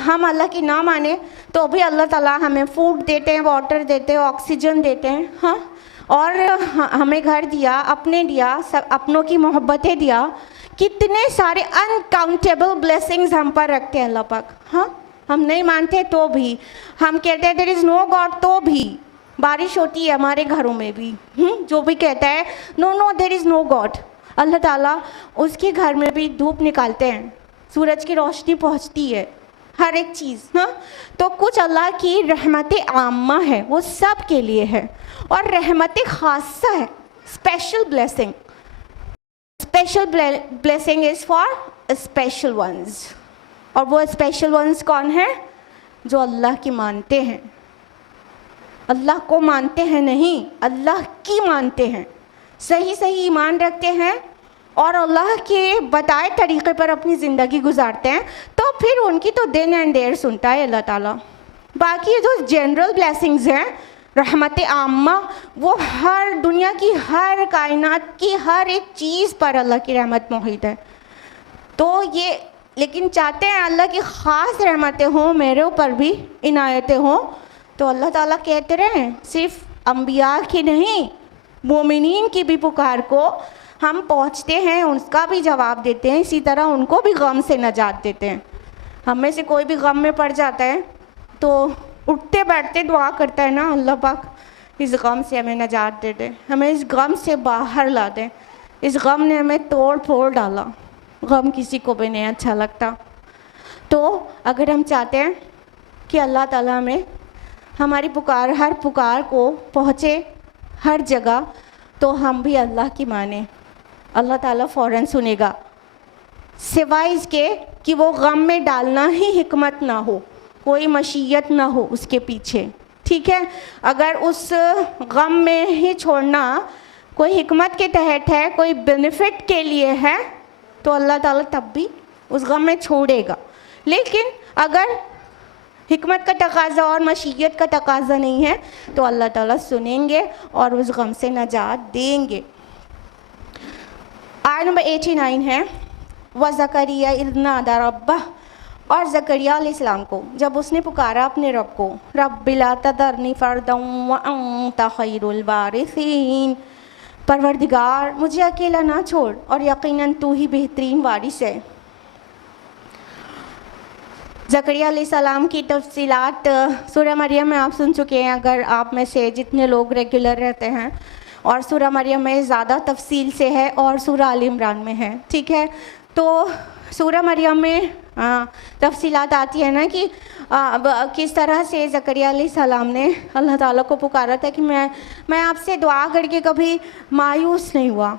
हम अल्लाह की ना माने तो भी अल्लाह ताला हमें फूड देते हैं, वाटर देते हैं, ऑक्सीजन देते हैं, हाँ, और हमें घर दिया, अपने दिया, सब अपनों की मोहब्बतें दिया, कितने सारे अनकाउंटेबल ब्लेसिंग्स हम पर रखते हैं अल्लाह पाक। हाँ, हम नहीं मानते तो भी, हम कहते हैं देयर इज़ नो गॉड तो भी, बारिश होती है हमारे घरों में भी, जो भी कहता है no there is no God, Allah ताला उसके घर में भी धूप निकालते हैं, सूरज की रोशनी पहुंचती है, हर एक चीज़। हाँ, तो कुछ अल्लाह की रहमत आम्मा है, वो सब के लिए है, और रहमत खासा है, special blessing. Special blessing is for special ones, और वो स्पेशल वंस कौन है? जो अल्लाह की मानते हैं, अल्लाह को मानते हैं नहीं, अल्लाह की मानते हैं, सही सही ईमान रखते हैं और अल्लाह के बताए तरीक़े पर अपनी ज़िंदगी गुजारते हैं, तो फिर उनकी तो दिन एंड देर सुनता है अल्लाह ताला। बाकी जो जनरल ब्लेसिंग्स हैं, रहमत आम्मा, वो हर दुनिया की, हर कायनात की हर एक चीज़ पर अल्लाह की रहमत मोहित है। तो ये लेकिन चाहते हैं अल्लाह की ख़ास रहमतें हों, मेरे ऊपर भी इनायतें हों, तो अल्लाह ताला कहते रहें सिर्फ अम्बिया की नहीं, मोमिनीन की भी पुकार को हम पहुँचते हैं, उसका भी जवाब देते हैं, इसी तरह उनको भी गम से नजात देते हैं। हम में से कोई भी गम में पड़ जाता है तो उठते बैठते दुआ करता है ना, अल्लाह पाक इस गम से हमें नजात दे दे, हमें इस गम से बाहर ला दे, इस गम ने हमें तोड़ फोड़ डाला, गम किसी को भी नहीं अच्छा लगता। तो अगर हम चाहते हैं कि अल्लाह ताला हमें हमारी पुकार, हर पुकार को पहुँचे हर जगह, तो हम भी अल्लाह की माने, अल्लाह ताला फ़ौरन सुनेगा, सिवाय इसके कि वो गम में डालना ही हिकमत ना हो, कोई मशीयत ना हो उसके पीछे, ठीक है। अगर उस गम में ही छोड़ना कोई हिकमत के तहत है, कोई बेनिफिट के लिए है, तो अल्लाह ताला तब भी उस गम में छोड़ेगा। लेकिन अगर हिकमत का तकाज़ा और मशीयत का तकाज़ा नहीं है तो अल्लाह ताला सुनेंगे और उस गम से नजात देंगे। आयत नंबर 89 है, व ज़करिया इज़ नादा रब्बह, और ज़करिया अलैहिस्सलाम को जब उसने पुकारा अपने रब को, रब्बि ला तज़रनी फ़र्दन व अंता खैरुल वारिसीन, परवरदिगार मुझे अकेला ना छोड़ और यकीनन तू ही बेहतरीन वारिस है। ज़करिया अलैहिस्सलाम की तफसीलात सूरह मरियम में आप सुन चुके हैं, अगर आप में से जितने लोग रेगुलर रहते हैं, और सूरह मरियम में ज़्यादा तफसील से है और सूरह आल इमरान में है, ठीक है। तो सूरह मरियम में तफसीलात आती है ना कि किस तरह से ज़करिया अलैहिस्सलाम ने अल्लाह ताला को पुकारा था कि मैं आपसे दुआ करके कभी मायूस नहीं हुआ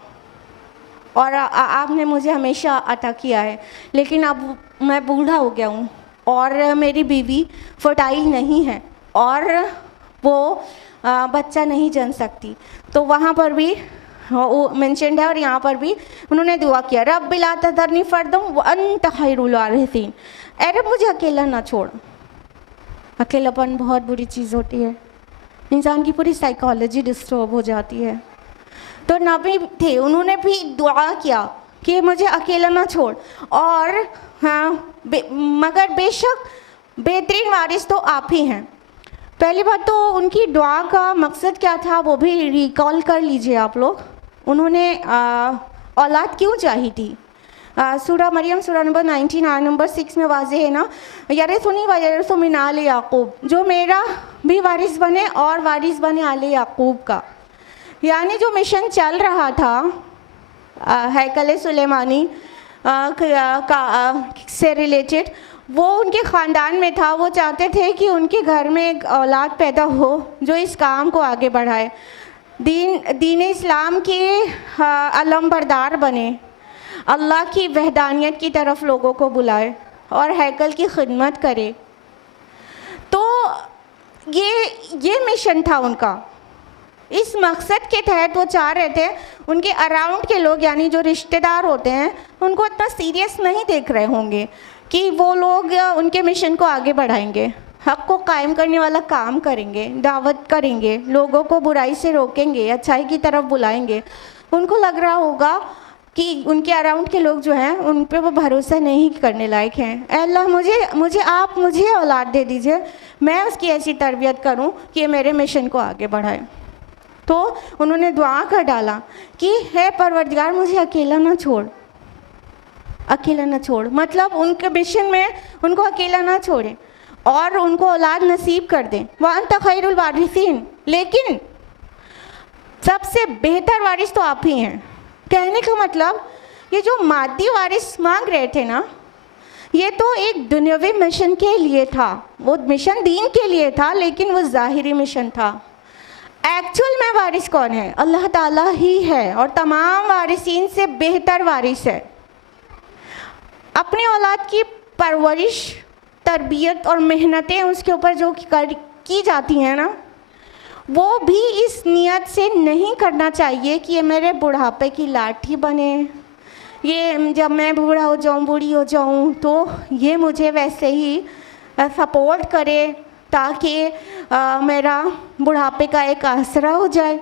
और आपने मुझे हमेशा अता किया है, लेकिन अब मैं बूढ़ा हो गया हूँ और मेरी बीवी फर्टाइल नहीं है और वो बच्चा नहीं जन सकती। तो वहाँ पर भी वो मेंशन्ड है और यहाँ पर भी उन्होंने दुआ किया, रब्बि ला तज़रनी फ़र्दन व अंता खैरुल वारिसीन, ऐ रब मुझे अकेला ना छोड़। अकेलापन बहुत बुरी चीज़ होती है, इंसान की पूरी साइकोलॉजी डिस्टर्ब हो जाती है। तो नबी थे, उन्होंने भी दुआ किया कि मुझे अकेला ना छोड़, और हाँ मगर बेशक बेहतरीन वारिस तो आप ही हैं। पहली बात तो उनकी दुआ का मकसद क्या था वो भी रिकॉल कर लीजिए आप लोग। उन्होंने औलाद क्यों चाही थी? सूरह मरियम सूरह नंबर 19 आयत नंबर 6 में वाज़ेह है ना, यरिसुनी व यरिसु मिन आले याकूब, जो मेरा भी वारिस बने और वारिस बने आले याकूब का। यानी जो मिशन चल रहा था हैकल सुलेमानी से रिलेटेड, वो उनके ख़ानदान में था। वो चाहते थे कि उनके घर में एक औलाद पैदा हो जो इस काम को आगे बढ़ाए, दीन इस्लाम के अलमबरदार बने, अल्लाह की वहदानियत की तरफ लोगों को बुलाए और हैकल की खिदमत करे। तो ये मिशन था उनका। इस मकसद के तहत वो चाह रहे थे उनके अराउंड के लोग, यानी जो रिश्तेदार होते हैं, उनको इतना सीरियस नहीं देख रहे होंगे कि वो लोग उनके मिशन को आगे बढ़ाएंगे, हक को कायम करने वाला काम करेंगे, दावत करेंगे, लोगों को बुराई से रोकेंगे, अच्छाई की तरफ बुलाएंगे। उनको लग रहा होगा कि उनके अराउंड के लोग जो हैं उन पे वो भरोसा नहीं करने लायक हैं। अल्लाह मुझे औलाद दे दीजिए, मैं उसकी ऐसी तरबियत करूं कि ये मेरे मिशन को आगे बढ़ाए। तो उन्होंने दुआ कर डाला कि हे परवरदिगार मुझे अकेला ना छोड़, अकेला ना छोड़, मतलब उनके मिशन में उनको अकेला ना छोड़े और उनको औलाद नसीब कर दें। व अंत खैरुल वारिसीन, लेकिन सबसे बेहतर वारिस तो आप ही हैं। कहने का मतलब ये जो मादी वारिस मांग रहे थे ना, ये तो एक दुनियावी मिशन के लिए था, वो मिशन दीन के लिए था, लेकिन वो ज़ाहिरी मिशन था। एक्चुअल में वारिस कौन है? अल्लाह ताला ही है और तमाम वारिसीन से बेहतर वारिस है। अपनी औलाद की परवरिश, तरबियत और मेहनतें उसके ऊपर जो की जाती हैं ना, वो भी इस नियत से नहीं करना चाहिए कि ये मेरे बुढ़ापे की लाठी बने, ये जब मैं बूढ़ा हो जाऊँ, बूढ़ी हो जाऊँ तो ये मुझे वैसे ही सपोर्ट करे ताकि मेरा बुढ़ापे का एक आसरा हो जाए।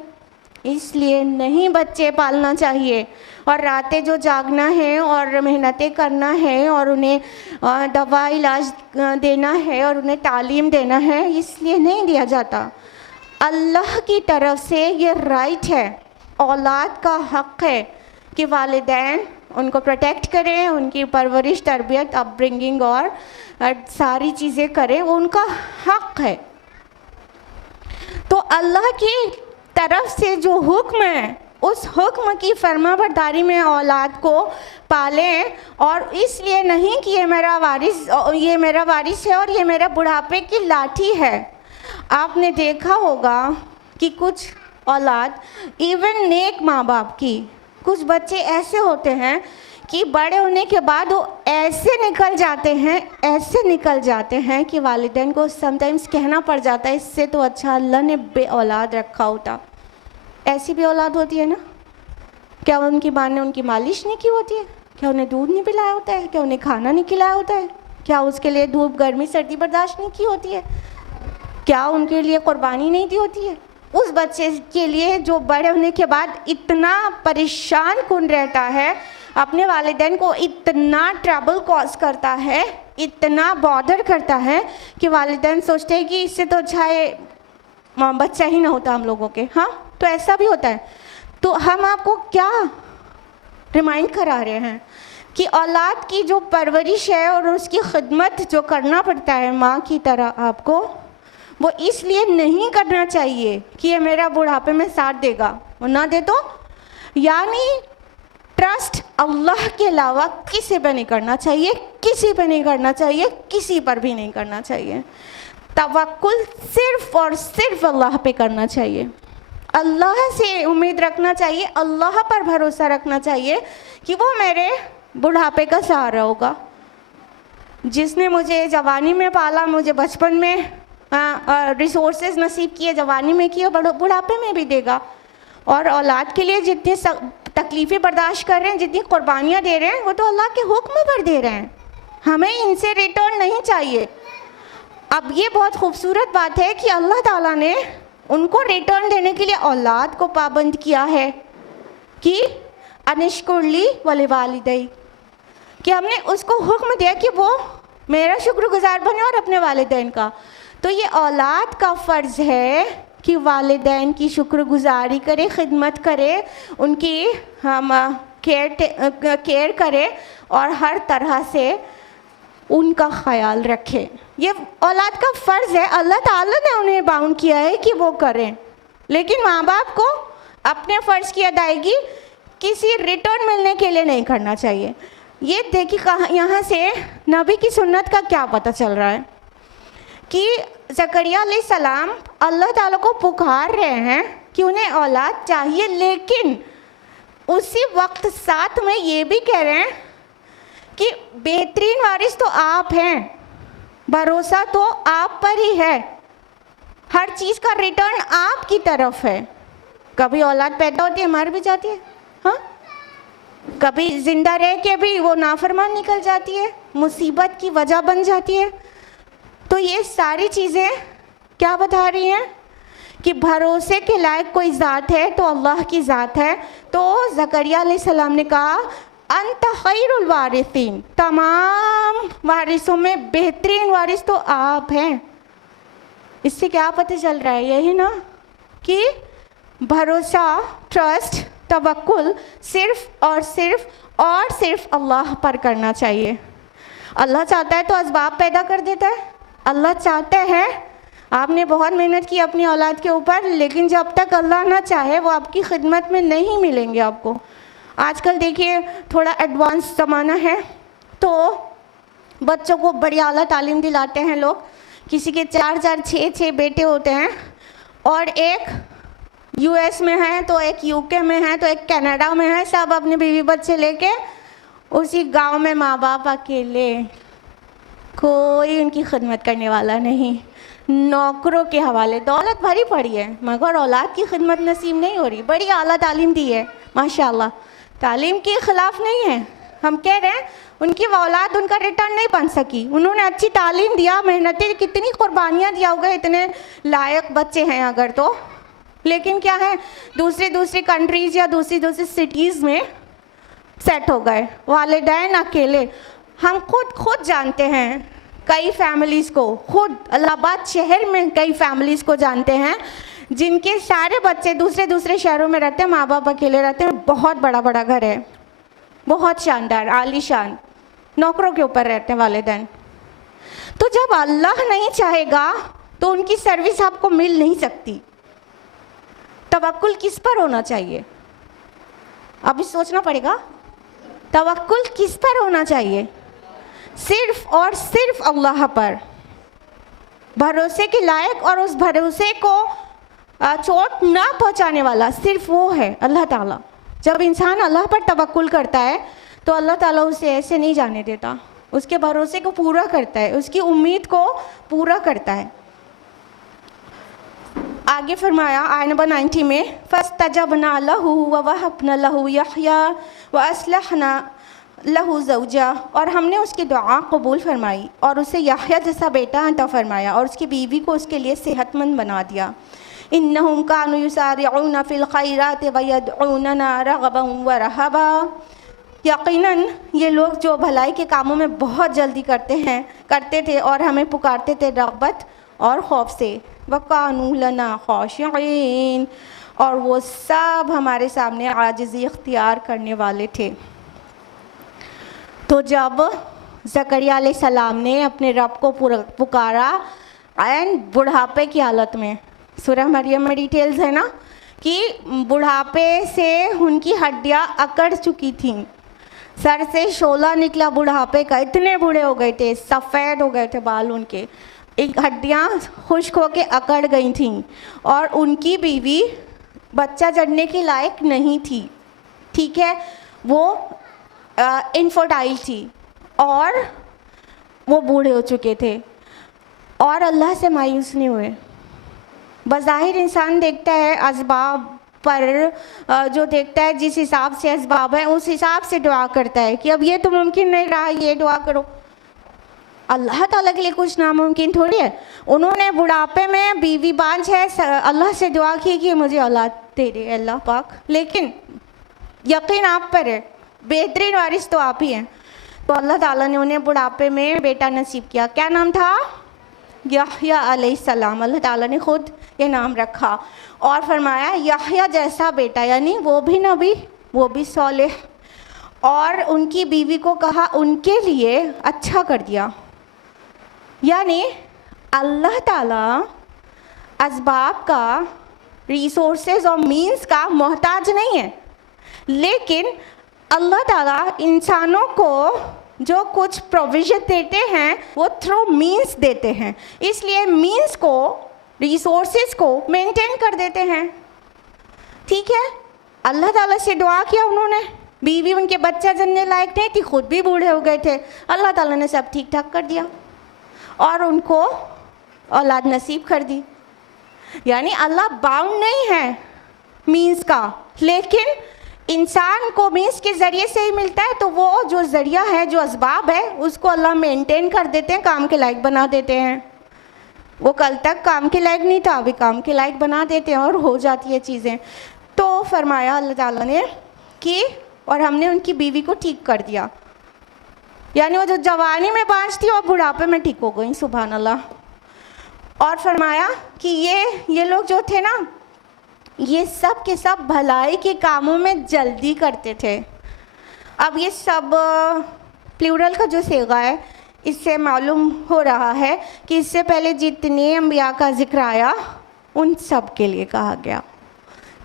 इसलिए नहीं बच्चे पालना चाहिए और रातें जो जागना है और मेहनतें करना है और उन्हें दवा इलाज देना है और उन्हें तालीम देना है, इसलिए नहीं दिया जाता। अल्लाह की तरफ से ये राइट है, औलाद का हक़ है कि वालिदैन उनको प्रोटेक्ट करें, उनकी परवरिश, तरबियत, अपब्रिंगिंग और सारी चीज़ें करें, वो उनका हक़ है। तो अल्लाह की तरफ से जो हुक्म है, उस हुक्म की फरमाबरदारी में औलाद को पालें, और इसलिए नहीं कि ये मेरा वारिस है और ये मेरा बुढ़ापे की लाठी है। आपने देखा होगा कि कुछ औलाद, इवन नेक माँ बाप की, कुछ बच्चे ऐसे होते हैं कि बड़े होने के बाद वो ऐसे निकल जाते हैं कि वालिदैन को समटाइम्स कहना पड़ जाता है, इससे तो अच्छा अल्लाह ने बे औलाद रखा होता। ऐसी भी औलाद होती है ना। क्या उनकी माँ ने उनकी मालिश नहीं की होती है? क्या उन्हें दूध नहीं पिलाया होता है? क्या उन्हें खाना नहीं खिलाया होता है? क्या उसके लिए धूप, गर्मी, सर्दी बर्दाश्त नहीं की होती है? क्या उनके लिए कुर्बानी नहीं दी होती है? उस बच्चे के लिए जो बड़े होने के बाद इतना परेशान कुन रहता है, अपने वालिदैन को इतना ट्रबल कॉज करता है, इतना बॉदर करता है कि वालिदैन सोचते हैं कि इससे तो अच्छा है बच्चा ही ना होता हम लोगों के। हाँ, तो ऐसा भी होता है। तो हम आपको क्या रिमाइंड करा रहे हैं कि औलाद की जो परवरिश है और उसकी खिदमत जो करना पड़ता है माँ की तरह आपको, वो इसलिए नहीं करना चाहिए कि ये मेरा बुढ़ापे में साथ देगा, वो ना दे तो, यानी ट्रस्ट अल्लाह के अलावा किसी पे नहीं करना चाहिए, किसी पे नहीं करना चाहिए, किसी पर भी नहीं करना चाहिए। तवक्कुल सिर्फ और सिर्फ अल्लाह पे करना चाहिए। अल्लाह से उम्मीद रखना चाहिए, अल्लाह पर भरोसा रखना चाहिए कि वो मेरे बुढ़ापे का सहारा होगा। जिसने मुझे जवानी में पाला, मुझे बचपन में रिसोर्सेज नसीब किए, जवानी में किए, बुढ़ापे में भी देगा। और औलाद के लिए जितनी तकलीफ़ें बर्दाश्त कर रहे हैं, जितनी कुर्बानियाँ दे रहे हैं, वो तो अल्लाह के हुक्म पर दे रहे हैं, हमें इनसे रिटर्न नहीं चाहिए। अब ये बहुत खूबसूरत बात है कि अल्लाह ताला ने उनको रिटर्न देने के लिए औलाद को पाबंद किया है कि अनिश्कुरली वले वालिदै, कि हमने उसको हुक्म दिया कि वो मेरा शुक्रगुजार बने और अपने वालिदैन का। तो ये औलाद का फ़र्ज़ है कि वालिदैन की शुक्रगुजारी करे, खिदमत करे, उनकी हम केयर करे और हर तरह से उनका ख्याल रखें। ये औलाद का फ़र्ज़ है, अल्लाह ताला ने उन्हें बाउंड किया है कि वो करें। लेकिन माँ बाप को अपने फ़र्ज़ की अदायगी किसी रिटर्न मिलने के लिए नहीं करना चाहिए। ये देखिए कहाँ, यहाँ से नबी की सुन्नत का क्या पता चल रहा है कि ज़करिया अलैहिस्सलाम अल्लाह ताला को पुकार रहे हैं कि उन्हें औलाद चाहिए, लेकिन उसी वक्त साथ में ये भी कह रहे हैं कि बेहतरीन वारिस तो आप हैं, भरोसा तो आप पर ही है, हर चीज़ का रिटर्न आपकी तरफ है। कभी औलाद पैदा होती है, मर भी जाती है, हाँ, कभी ज़िंदा रह के भी वो नाफरमान निकल जाती है, मुसीबत की वजह बन जाती है। तो ये सारी चीज़ें क्या बता रही हैं कि भरोसे के लायक कोई ज़ात है तो अल्लाह की ज़ात है। तो ज़करिया अलैहिस्सलाम ने कहा अंत खैरुल वारिसीन, तमाम वारिसों में बेहतरीन वारिस तो आप हैं। इससे क्या पता चल रहा है? यही ना कि भरोसा, ट्रस्ट, तवक्कुल सिर्फ़ और सिर्फ अल्लाह पर करना चाहिए। अल्लाह चाहता है तो असबाब पैदा कर देता है। अल्लाह चाहता है, आपने बहुत मेहनत की अपनी औलाद के ऊपर, लेकिन जब तक अल्लाह ना चाहे वो आपकी खिदमत में नहीं मिलेंगे आपको। आजकल देखिए थोड़ा एडवांस ज़माना है, तो बच्चों को बड़ी आला तालीम दिलाते हैं लोग। किसी के 4-4, 6-6 बेटे होते हैं, और एक यूएस में है, तो एक यूके में है, तो एक कनाडा में है। सब अपने बीवी बच्चे लेके उसी गांव में, माँ बाप अकेले, कोई उनकी खिदमत करने वाला नहीं, नौकरों के हवाले। दौलत भरी पड़ी है मगर औलाद की खिदमत नसीब नहीं हो रही। बड़ी आला तालीम दी है माशाल्लाह, तालीम के ख़िलाफ़ नहीं है। हम कह रहे हैं उनकी औलाद उनका रिटर्न नहीं बन सकी। उन्होंने अच्छी तालीम दिया, मेहनतें, कितनी कुर्बानियाँ दिया होगा, इतने लायक बच्चे हैं अगर तो। लेकिन क्या है, दूसरी कंट्रीज़ या दूसरी सिटीज़ में सेट हो गए, वालिदैन अकेले। हम खुद जानते हैं कई फैमिलीज़ को, खुद इलाहाबाद शहर में कई फैमिलीज़ को जानते हैं जिनके सारे बच्चे दूसरे शहरों में रहते हैं, माँ बाप अकेले रहते हैं। बहुत बड़ा घर है, बहुत शानदार आलीशान, नौकरों के ऊपर रहते हैं वालिदैन। तो जब अल्लाह नहीं चाहेगा तो उनकी सर्विस आपको मिल नहीं सकती। तवक्कुल किस पर होना चाहिए? अभी सोचना पड़ेगा। तवक्कुल किस पर होना चाहिए? सिर्फ और सिर्फ अल्लाह पर। भरोसे के लायक और उस भरोसे को चोट ना पहुंचाने वाला सिर्फ वो है, अल्लाह ताला। जब इंसान अल्लाह पर तवक्कुल करता है तो अल्लाह ताला उसे ऐसे नहीं जाने देता, उसके भरोसे को पूरा करता है, उसकी उम्मीद को पूरा करता है। आगे फरमाया आय नंबर 90 में, फस्तजबना लहू व वहबना लहू यहया व असलहना लहू ज़ौजा, और हमने उसकी दुआ कबूल फरमाई और उसे यहया जैसा बेटा अता फरमाया और उसकी बीवी को उसके लिए सेहतमंद बना दिया। इन्नहुम कानू युसारिऊना फिल खैरात व यदऊनना रगबन व रहबा, यकीनन ये लोग जो भलाई के कामों में बहुत जल्दी करते थे और हमें पुकारते थे रग़बत और खौफ से। वकानू लना खाशिईन, और वो सब हमारे सामने आजिज़ी इख्तियार करने वाले थे। तो जब ज़करिया अलैहिस्सलाम ने अपने रब को पुकारा एंड बुढ़ापे की हालत में, सूरह मरियम में डिटेल्स है ना कि बुढ़ापे से उनकी हड्डियां अकड़ चुकी थीं, सर से शोला निकला बुढ़ापे का, इतने बूढ़े हो गए थे, सफ़ेद हो गए थे बाल उनके, एक हड्डियां खुश्क होके अकड़ गई थीं, और उनकी बीवी बच्चा जड़ने के लायक नहीं थी। ठीक है, वो इनफर्टाइल थी और वो बूढ़े हो चुके थे, और अल्लाह से मायूस नहीं हुए। बज़ाहिर इंसान देखता है असबाब पर, जो देखता है जिस हिसाब से असबाब है उस हिसाब से दुआ करता है कि अब ये तो मुमकिन नहीं रहा, ये दुआ करो। अल्लाह ताला के लिए कुछ नामुमकिन थोड़ी है। उन्होंने बुढ़ापे में बीवी बांझ है, अल्लाह से दुआ की कि मुझे औलाद दे दे अल्लाह पाक, लेकिन यकीन आप पर है, बेहतरीन वारिस तो आप ही हैं। तो अल्लाह ताला ने उन्हें बुढ़ापे में बेटा नसीब किया। क्या नाम था? यहया अलैहिस्सलाम। अल्लाह ताला ने खुद ये नाम रखा और फरमाया यहया जैसा बेटा, यानी वो भी नबी, वो भी सौलेह, और उनकी बीवी को कहा उनके लिए अच्छा कर दिया। यानी अल्लाह ताला असबाब का, रिसोर्सेज और मीन्स का मोहताज नहीं है, लेकिन अल्लाह ताला इंसानों को जो कुछ प्रोविज़न देते हैं वो थ्रू मीन्स देते हैं, इसलिए मीन्स को, रिसोर्सेज को मेंटेन कर देते हैं। ठीक है, अल्लाह ताला से दुआ किया उन्होंने, बीवी उनके बच्चा जनने लायक नहीं थी, खुद भी बूढ़े हो गए थे, अल्लाह ताला ने सब ठीक ठाक कर दिया और उनको औलाद नसीब कर दी। यानी अल्लाह बाउंड नहीं है मीन्स का, लेकिन इंसान को मीन्स के ज़रिए से ही मिलता है, तो वो जो ज़रिया है, जो असबाब है, उसको अल्लाह मेंटेन कर देते हैं, काम के लायक बना देते हैं। वो कल तक काम के लायक नहीं था, अभी काम के लायक बना देते हैं और हो जाती है चीज़ें। तो फरमाया अल्लाह ताला ने कि और हमने उनकी बीवी को ठीक कर दिया, यानी वो जो जवानी में बाँझ थी और बुढ़ापे में ठीक हो गई, सुभान अल्लाह। और फरमाया कि ये लोग जो थे ना, ये सब के सब भलाई के कामों में जल्दी करते थे। अब ये सब प्लूरल का जो सेगा है, इससे मालूम हो रहा है कि इससे पहले जितने अंबिया का जिक्र आया उन सब के लिए कहा गया,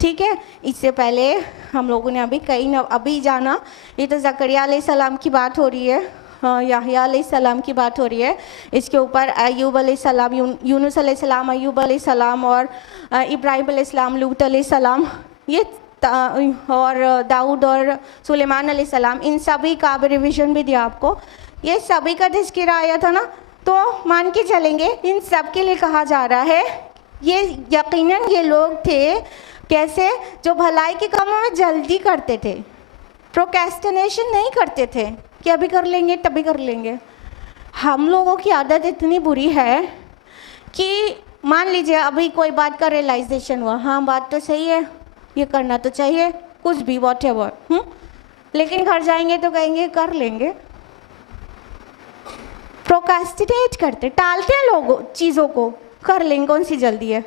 ठीक है। इससे पहले हम लोगों ने अभी जाना, ये तो ज़करिया अलैहिस्सलाम की बात हो रही है, याहया अलैहिस्सलाम की बात हो रही है। इसके ऊपर अय्यूब अलैहिस्सलाम, यूनुस अलैहिस्सलाम, अय्यूब अलैहिस्सलाम और इब्राहिम अलैहिस्सलाम, लूत अलैहिस्सलाम, ये और दाऊद और सुलेमान अलैहिस्सलाम, इन सभी का रिविज़न भी दिया आपको। ये सभी का तज़किरा आया था ना, तो मान के चलेंगे इन सब के लिए कहा जा रहा है। ये यकीनन ये लोग थे कैसे, जो भलाई के कामों में जल्दी करते थे, प्रोक्रेस्टिनेशन नहीं करते थे कि अभी कर लेंगे तभी कर लेंगे। हम लोगों की आदत इतनी बुरी है कि मान लीजिए अभी कोई बात का रियलाइजेशन हुआ, हाँ बात तो सही है, ये करना तो चाहिए, कुछ भी व्हाटएवर, लेकिन घर जाएंगे तो कहेंगे कर लेंगे। प्रोक्रेस्टिनेट करते, टालते हैं लोग चीज़ों को, कर लेंगे, कौन सी जल्दी है।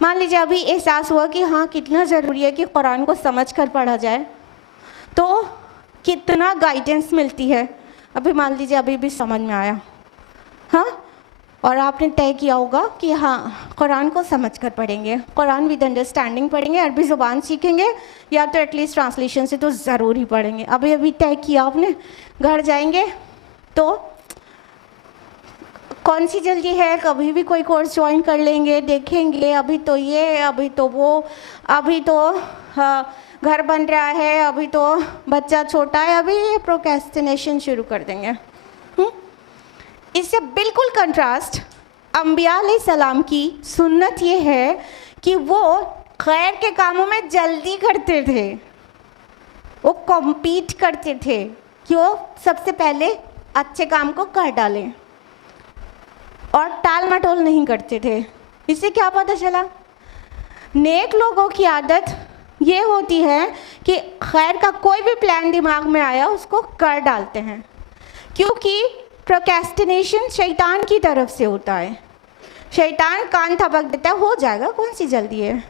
मान लीजिए अभी एहसास हुआ कि हाँ कितना ज़रूरी है कि कुरान को समझ कर पढ़ा जाए, तो कितना गाइडेंस मिलती है। अभी मान लीजिए अभी भी समझ में आया, हाँ, और आपने तय किया होगा कि हाँ कुरान को समझ कर पढ़ेंगे, कुरान विद अंडरस्टैंडिंग पढ़ेंगे, अरबी ज़ुबान सीखेंगे, या तो एटलीस्ट ट्रांसलेशन से तो ज़रूर ही पढ़ेंगे। अभी तय किया आपने, घर जाएंगे तो कौन सी जल्दी है, कभी भी कोई कोर्स ज्वाइन कर लेंगे, देखेंगे, अभी तो ये, अभी तो वो, अभी तो घर बन रहा है, अभी तो बच्चा छोटा है, अभी ये प्रोक्रेस्टिनेशन शुरू कर देंगे। इससे बिल्कुल कंट्रास्ट अंबिया अलैहिस्सलाम की सुन्नत ये है कि वो खैर के कामों में जल्दी करते थे, वो कॉम्पीट करते थे कि वो सबसे पहले अच्छे काम को कर डालें और टाल मटोल नहीं करते थे। इससे क्या पता चला, नेक लोगों की आदत ये होती है कि खैर का कोई भी प्लान दिमाग में आया उसको कर डालते हैं, क्योंकि प्रोक्रेस्टिनेशन शैतान की तरफ से होता है। शैतान कान थपक देता है, हो जाएगा, कौन सी जल्दी है,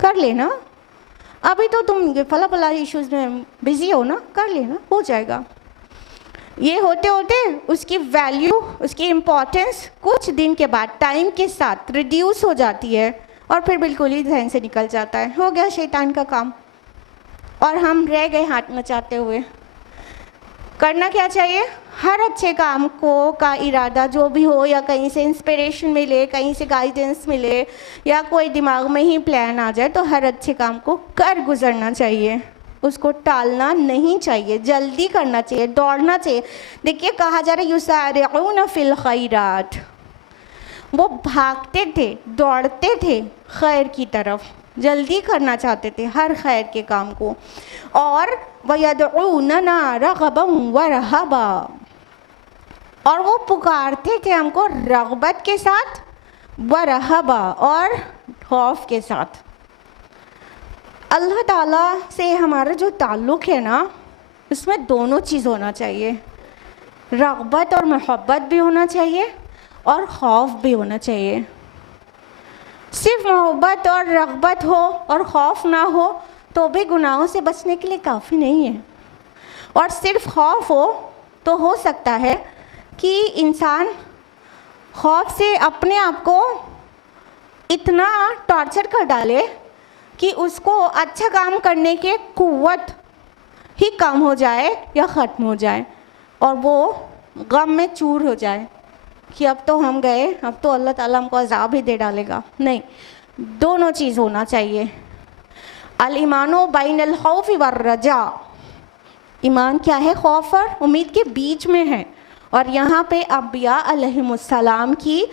कर लेना, अभी तो तुम फला फला इश्यूज़ में बिज़ी हो ना, कर लेना, हो जाएगा। ये होते होते उसकी वैल्यू, उसकी इम्पोर्टेंस कुछ दिन के बाद टाइम के साथ रिड्यूस हो जाती है और फिर बिल्कुल ही ध्यान से निकल जाता है, हो गया शैतान का काम, और हम रह गए हाथ नचाते हुए। करना क्या चाहिए, हर अच्छे काम को का इरादा जो भी हो, या कहीं से इंस्पिरेशन मिले, कहीं से गाइडेंस मिले, या कोई दिमाग में ही प्लान आ जाए, तो हर अच्छे काम को कर गुजरना चाहिए, उसको टालना नहीं चाहिए, जल्दी करना चाहिए, दौड़ना चाहिए। देखिए कहा जा रहा है युसारिऊना फिल खैरात, वो भागते थे, दौड़ते थे खैर की तरफ, जल्दी करना चाहते थे हर खैर के काम को। और वयदऊनना रगबन व रहबा, और वो पुकारते थे हमको रगबत के साथ, व रहबा, और खौफ के साथ। अल्लाह ताला से हमारा जो ताल्लुक़ है ना, उसमें दोनों चीज़ होना चाहिए, रग़बत और मोहब्बत भी होना चाहिए और खौफ भी होना चाहिए। सिर्फ मोहब्बत और रग़बत हो और खौफ ना हो तो भी गुनाहों से बचने के लिए काफ़ी नहीं है, और सिर्फ खौफ हो तो हो सकता है कि इंसान खौफ से अपने आप को इतना टॉर्चर कर डाले कि उसको अच्छा काम करने की कुव्वत ही कम हो जाए या ख़त्म हो जाए, और वो गम में चूर हो जाए कि अब तो हम गए, अब तो अल्लाह ताला हमको अज़ाब ही दे डालेगा। नहीं, दोनों चीज़ होना चाहिए। अल ईमानो बैनल खौफ़ वर रजा, ईमान क्या है, खौफ और उम्मीद के बीच में है। और यहाँ पे अंबिया अलैहिमुस्सलाम की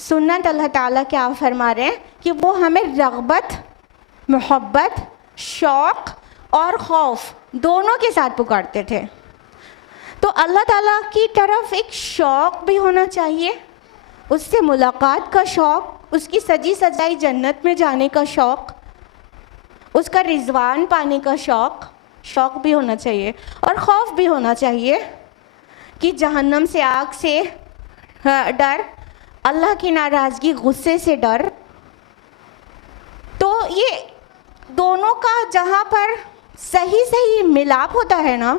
सुन्नत अल्लाह ताला क्या फरमा रहे हैं कि वो हमें रग़बत, मोहब्बत, शौक़ और खौफ दोनों के साथ पुकारते थे। तो अल्लाह ताला की तरफ एक शौक़ भी होना चाहिए, उससे मुलाकात का शौक़, उसकी सजी सजाई जन्नत में जाने का शौक़, उसका रिज़वान पाने का शौक़ भी होना चाहिए, और खौफ भी होना चाहिए कि जहन्नम से, आग से डर, अल्लाह की नाराज़गी, गुस्से से डर। तो ये दोनों का जहाँ पर सही मिलाप होता है ना,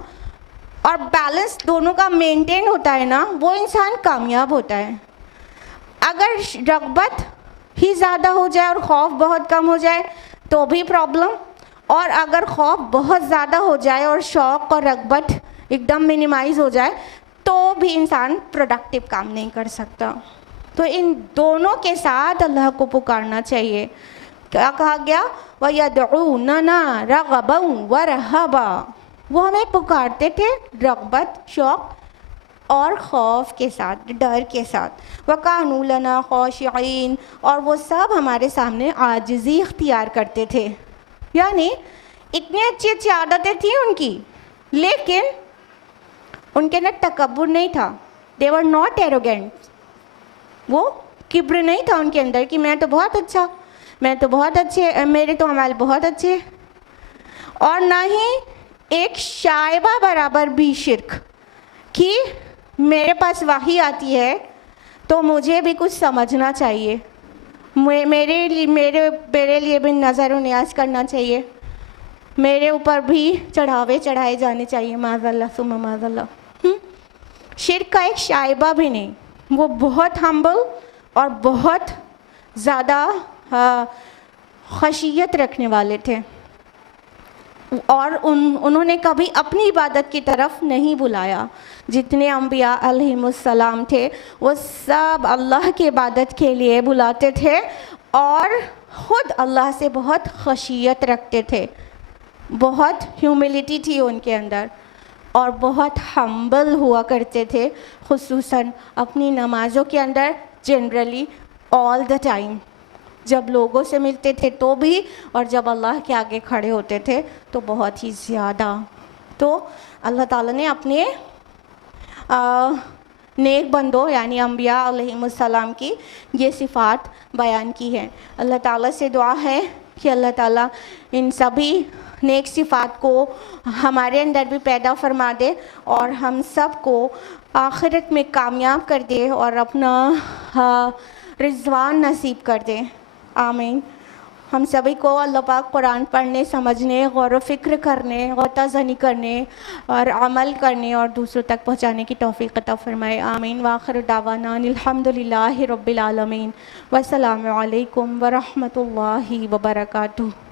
और बैलेंस दोनों का मेंटेन होता है ना, वो इंसान कामयाब होता है। अगर रग़बत ही ज़्यादा हो जाए और खौफ बहुत कम हो जाए तो भी प्रॉब्लम, और अगर खौफ बहुत ज़्यादा हो जाए और शौक़ और रग़बत एकदम मिनिमाइज़ हो जाए तो भी इंसान प्रोडक्टिव काम नहीं कर सकता। तो इन दोनों के साथ अल्लाह को पुकारना चाहिए। क्या कहा गया? वयदऊनना रग़बन व रहबा, वो हमें पुकारते थे रग़बत, शौक़ और खौफ के साथ, डर के साथ। वकानू लना ख़ाशिईन, और वो सब हमारे सामने आजिज़ी इख्तियार करते थे। यानी इतनी अच्छी आदतें थी उनकी, लेकिन उनके अंदर तकब्बुर नहीं था। दे वर नॉट एरोगेंट, वो किब्र नहीं था उनके अंदर कि मैं तो बहुत अच्छा, मैं तो बहुत अच्छे, मेरे तो अमल बहुत अच्छे। और ना ही एक शायबा बराबर भी शिर्क कि मेरे पास वही आती है तो मुझे भी कुछ समझना चाहिए, मेरे लिए भी नज़र न्याज करना चाहिए, मेरे ऊपर भी चढ़ावे चढ़ाए जाने चाहिए, माज़अल्लाह सुम्मा माज़अल्लाह। शिर्क का एक शायबा भी नहीं। वो बहुत हम्बल और बहुत ज़्यादा खशियत रखने वाले थे, और उन्होंने कभी अपनी इबादत की तरफ नहीं बुलाया। जितने अम्बिया अलैहिमुस्सलाम थे वो सब अल्लाह की इबादत के लिए बुलाते थे, और ख़ुद अल्लाह से बहुत खशियत रखते थे, बहुत ह्यूमिलिटी थी उनके अंदर, और बहुत हम्बल हुआ करते थे, खुसूसन अपनी नमाज़ों के अंदर, जनरली ऑल द टाइम। जब लोगों से मिलते थे तो भी, और जब अल्लाह के आगे खड़े होते थे तो बहुत ही ज़्यादा। तो अल्लाह ताला ने अपने नेक बंदों यानी अम्बिया अलैहिमुस्सलाम की ये सिफ़ात बयान की है। अल्लाह ताला से दुआ है कि अल्लाह ताला इन सभी नेक सिफ़ात को हमारे अंदर भी पैदा फरमा दे, और हम सब को आखिरत में कामयाब कर दे और अपना रिज़वान नसीब कर दे। आमीन। हम सभी को अल्लाह पाक कुरान पढ़ने, समझने, गौर व फ़िक्र करने, गौताज़नी करने और अमल करने और दूसरों तक पहुँचाने की तौफ़ीक़ अता फ़रमाए। आमीन। व आखिर दावाना अल्हम्दुलिल्लाहि रब्बिल आलमीन। वस्सलामु अलैकुम व रहमतुल्लाहि व बरकातुहू।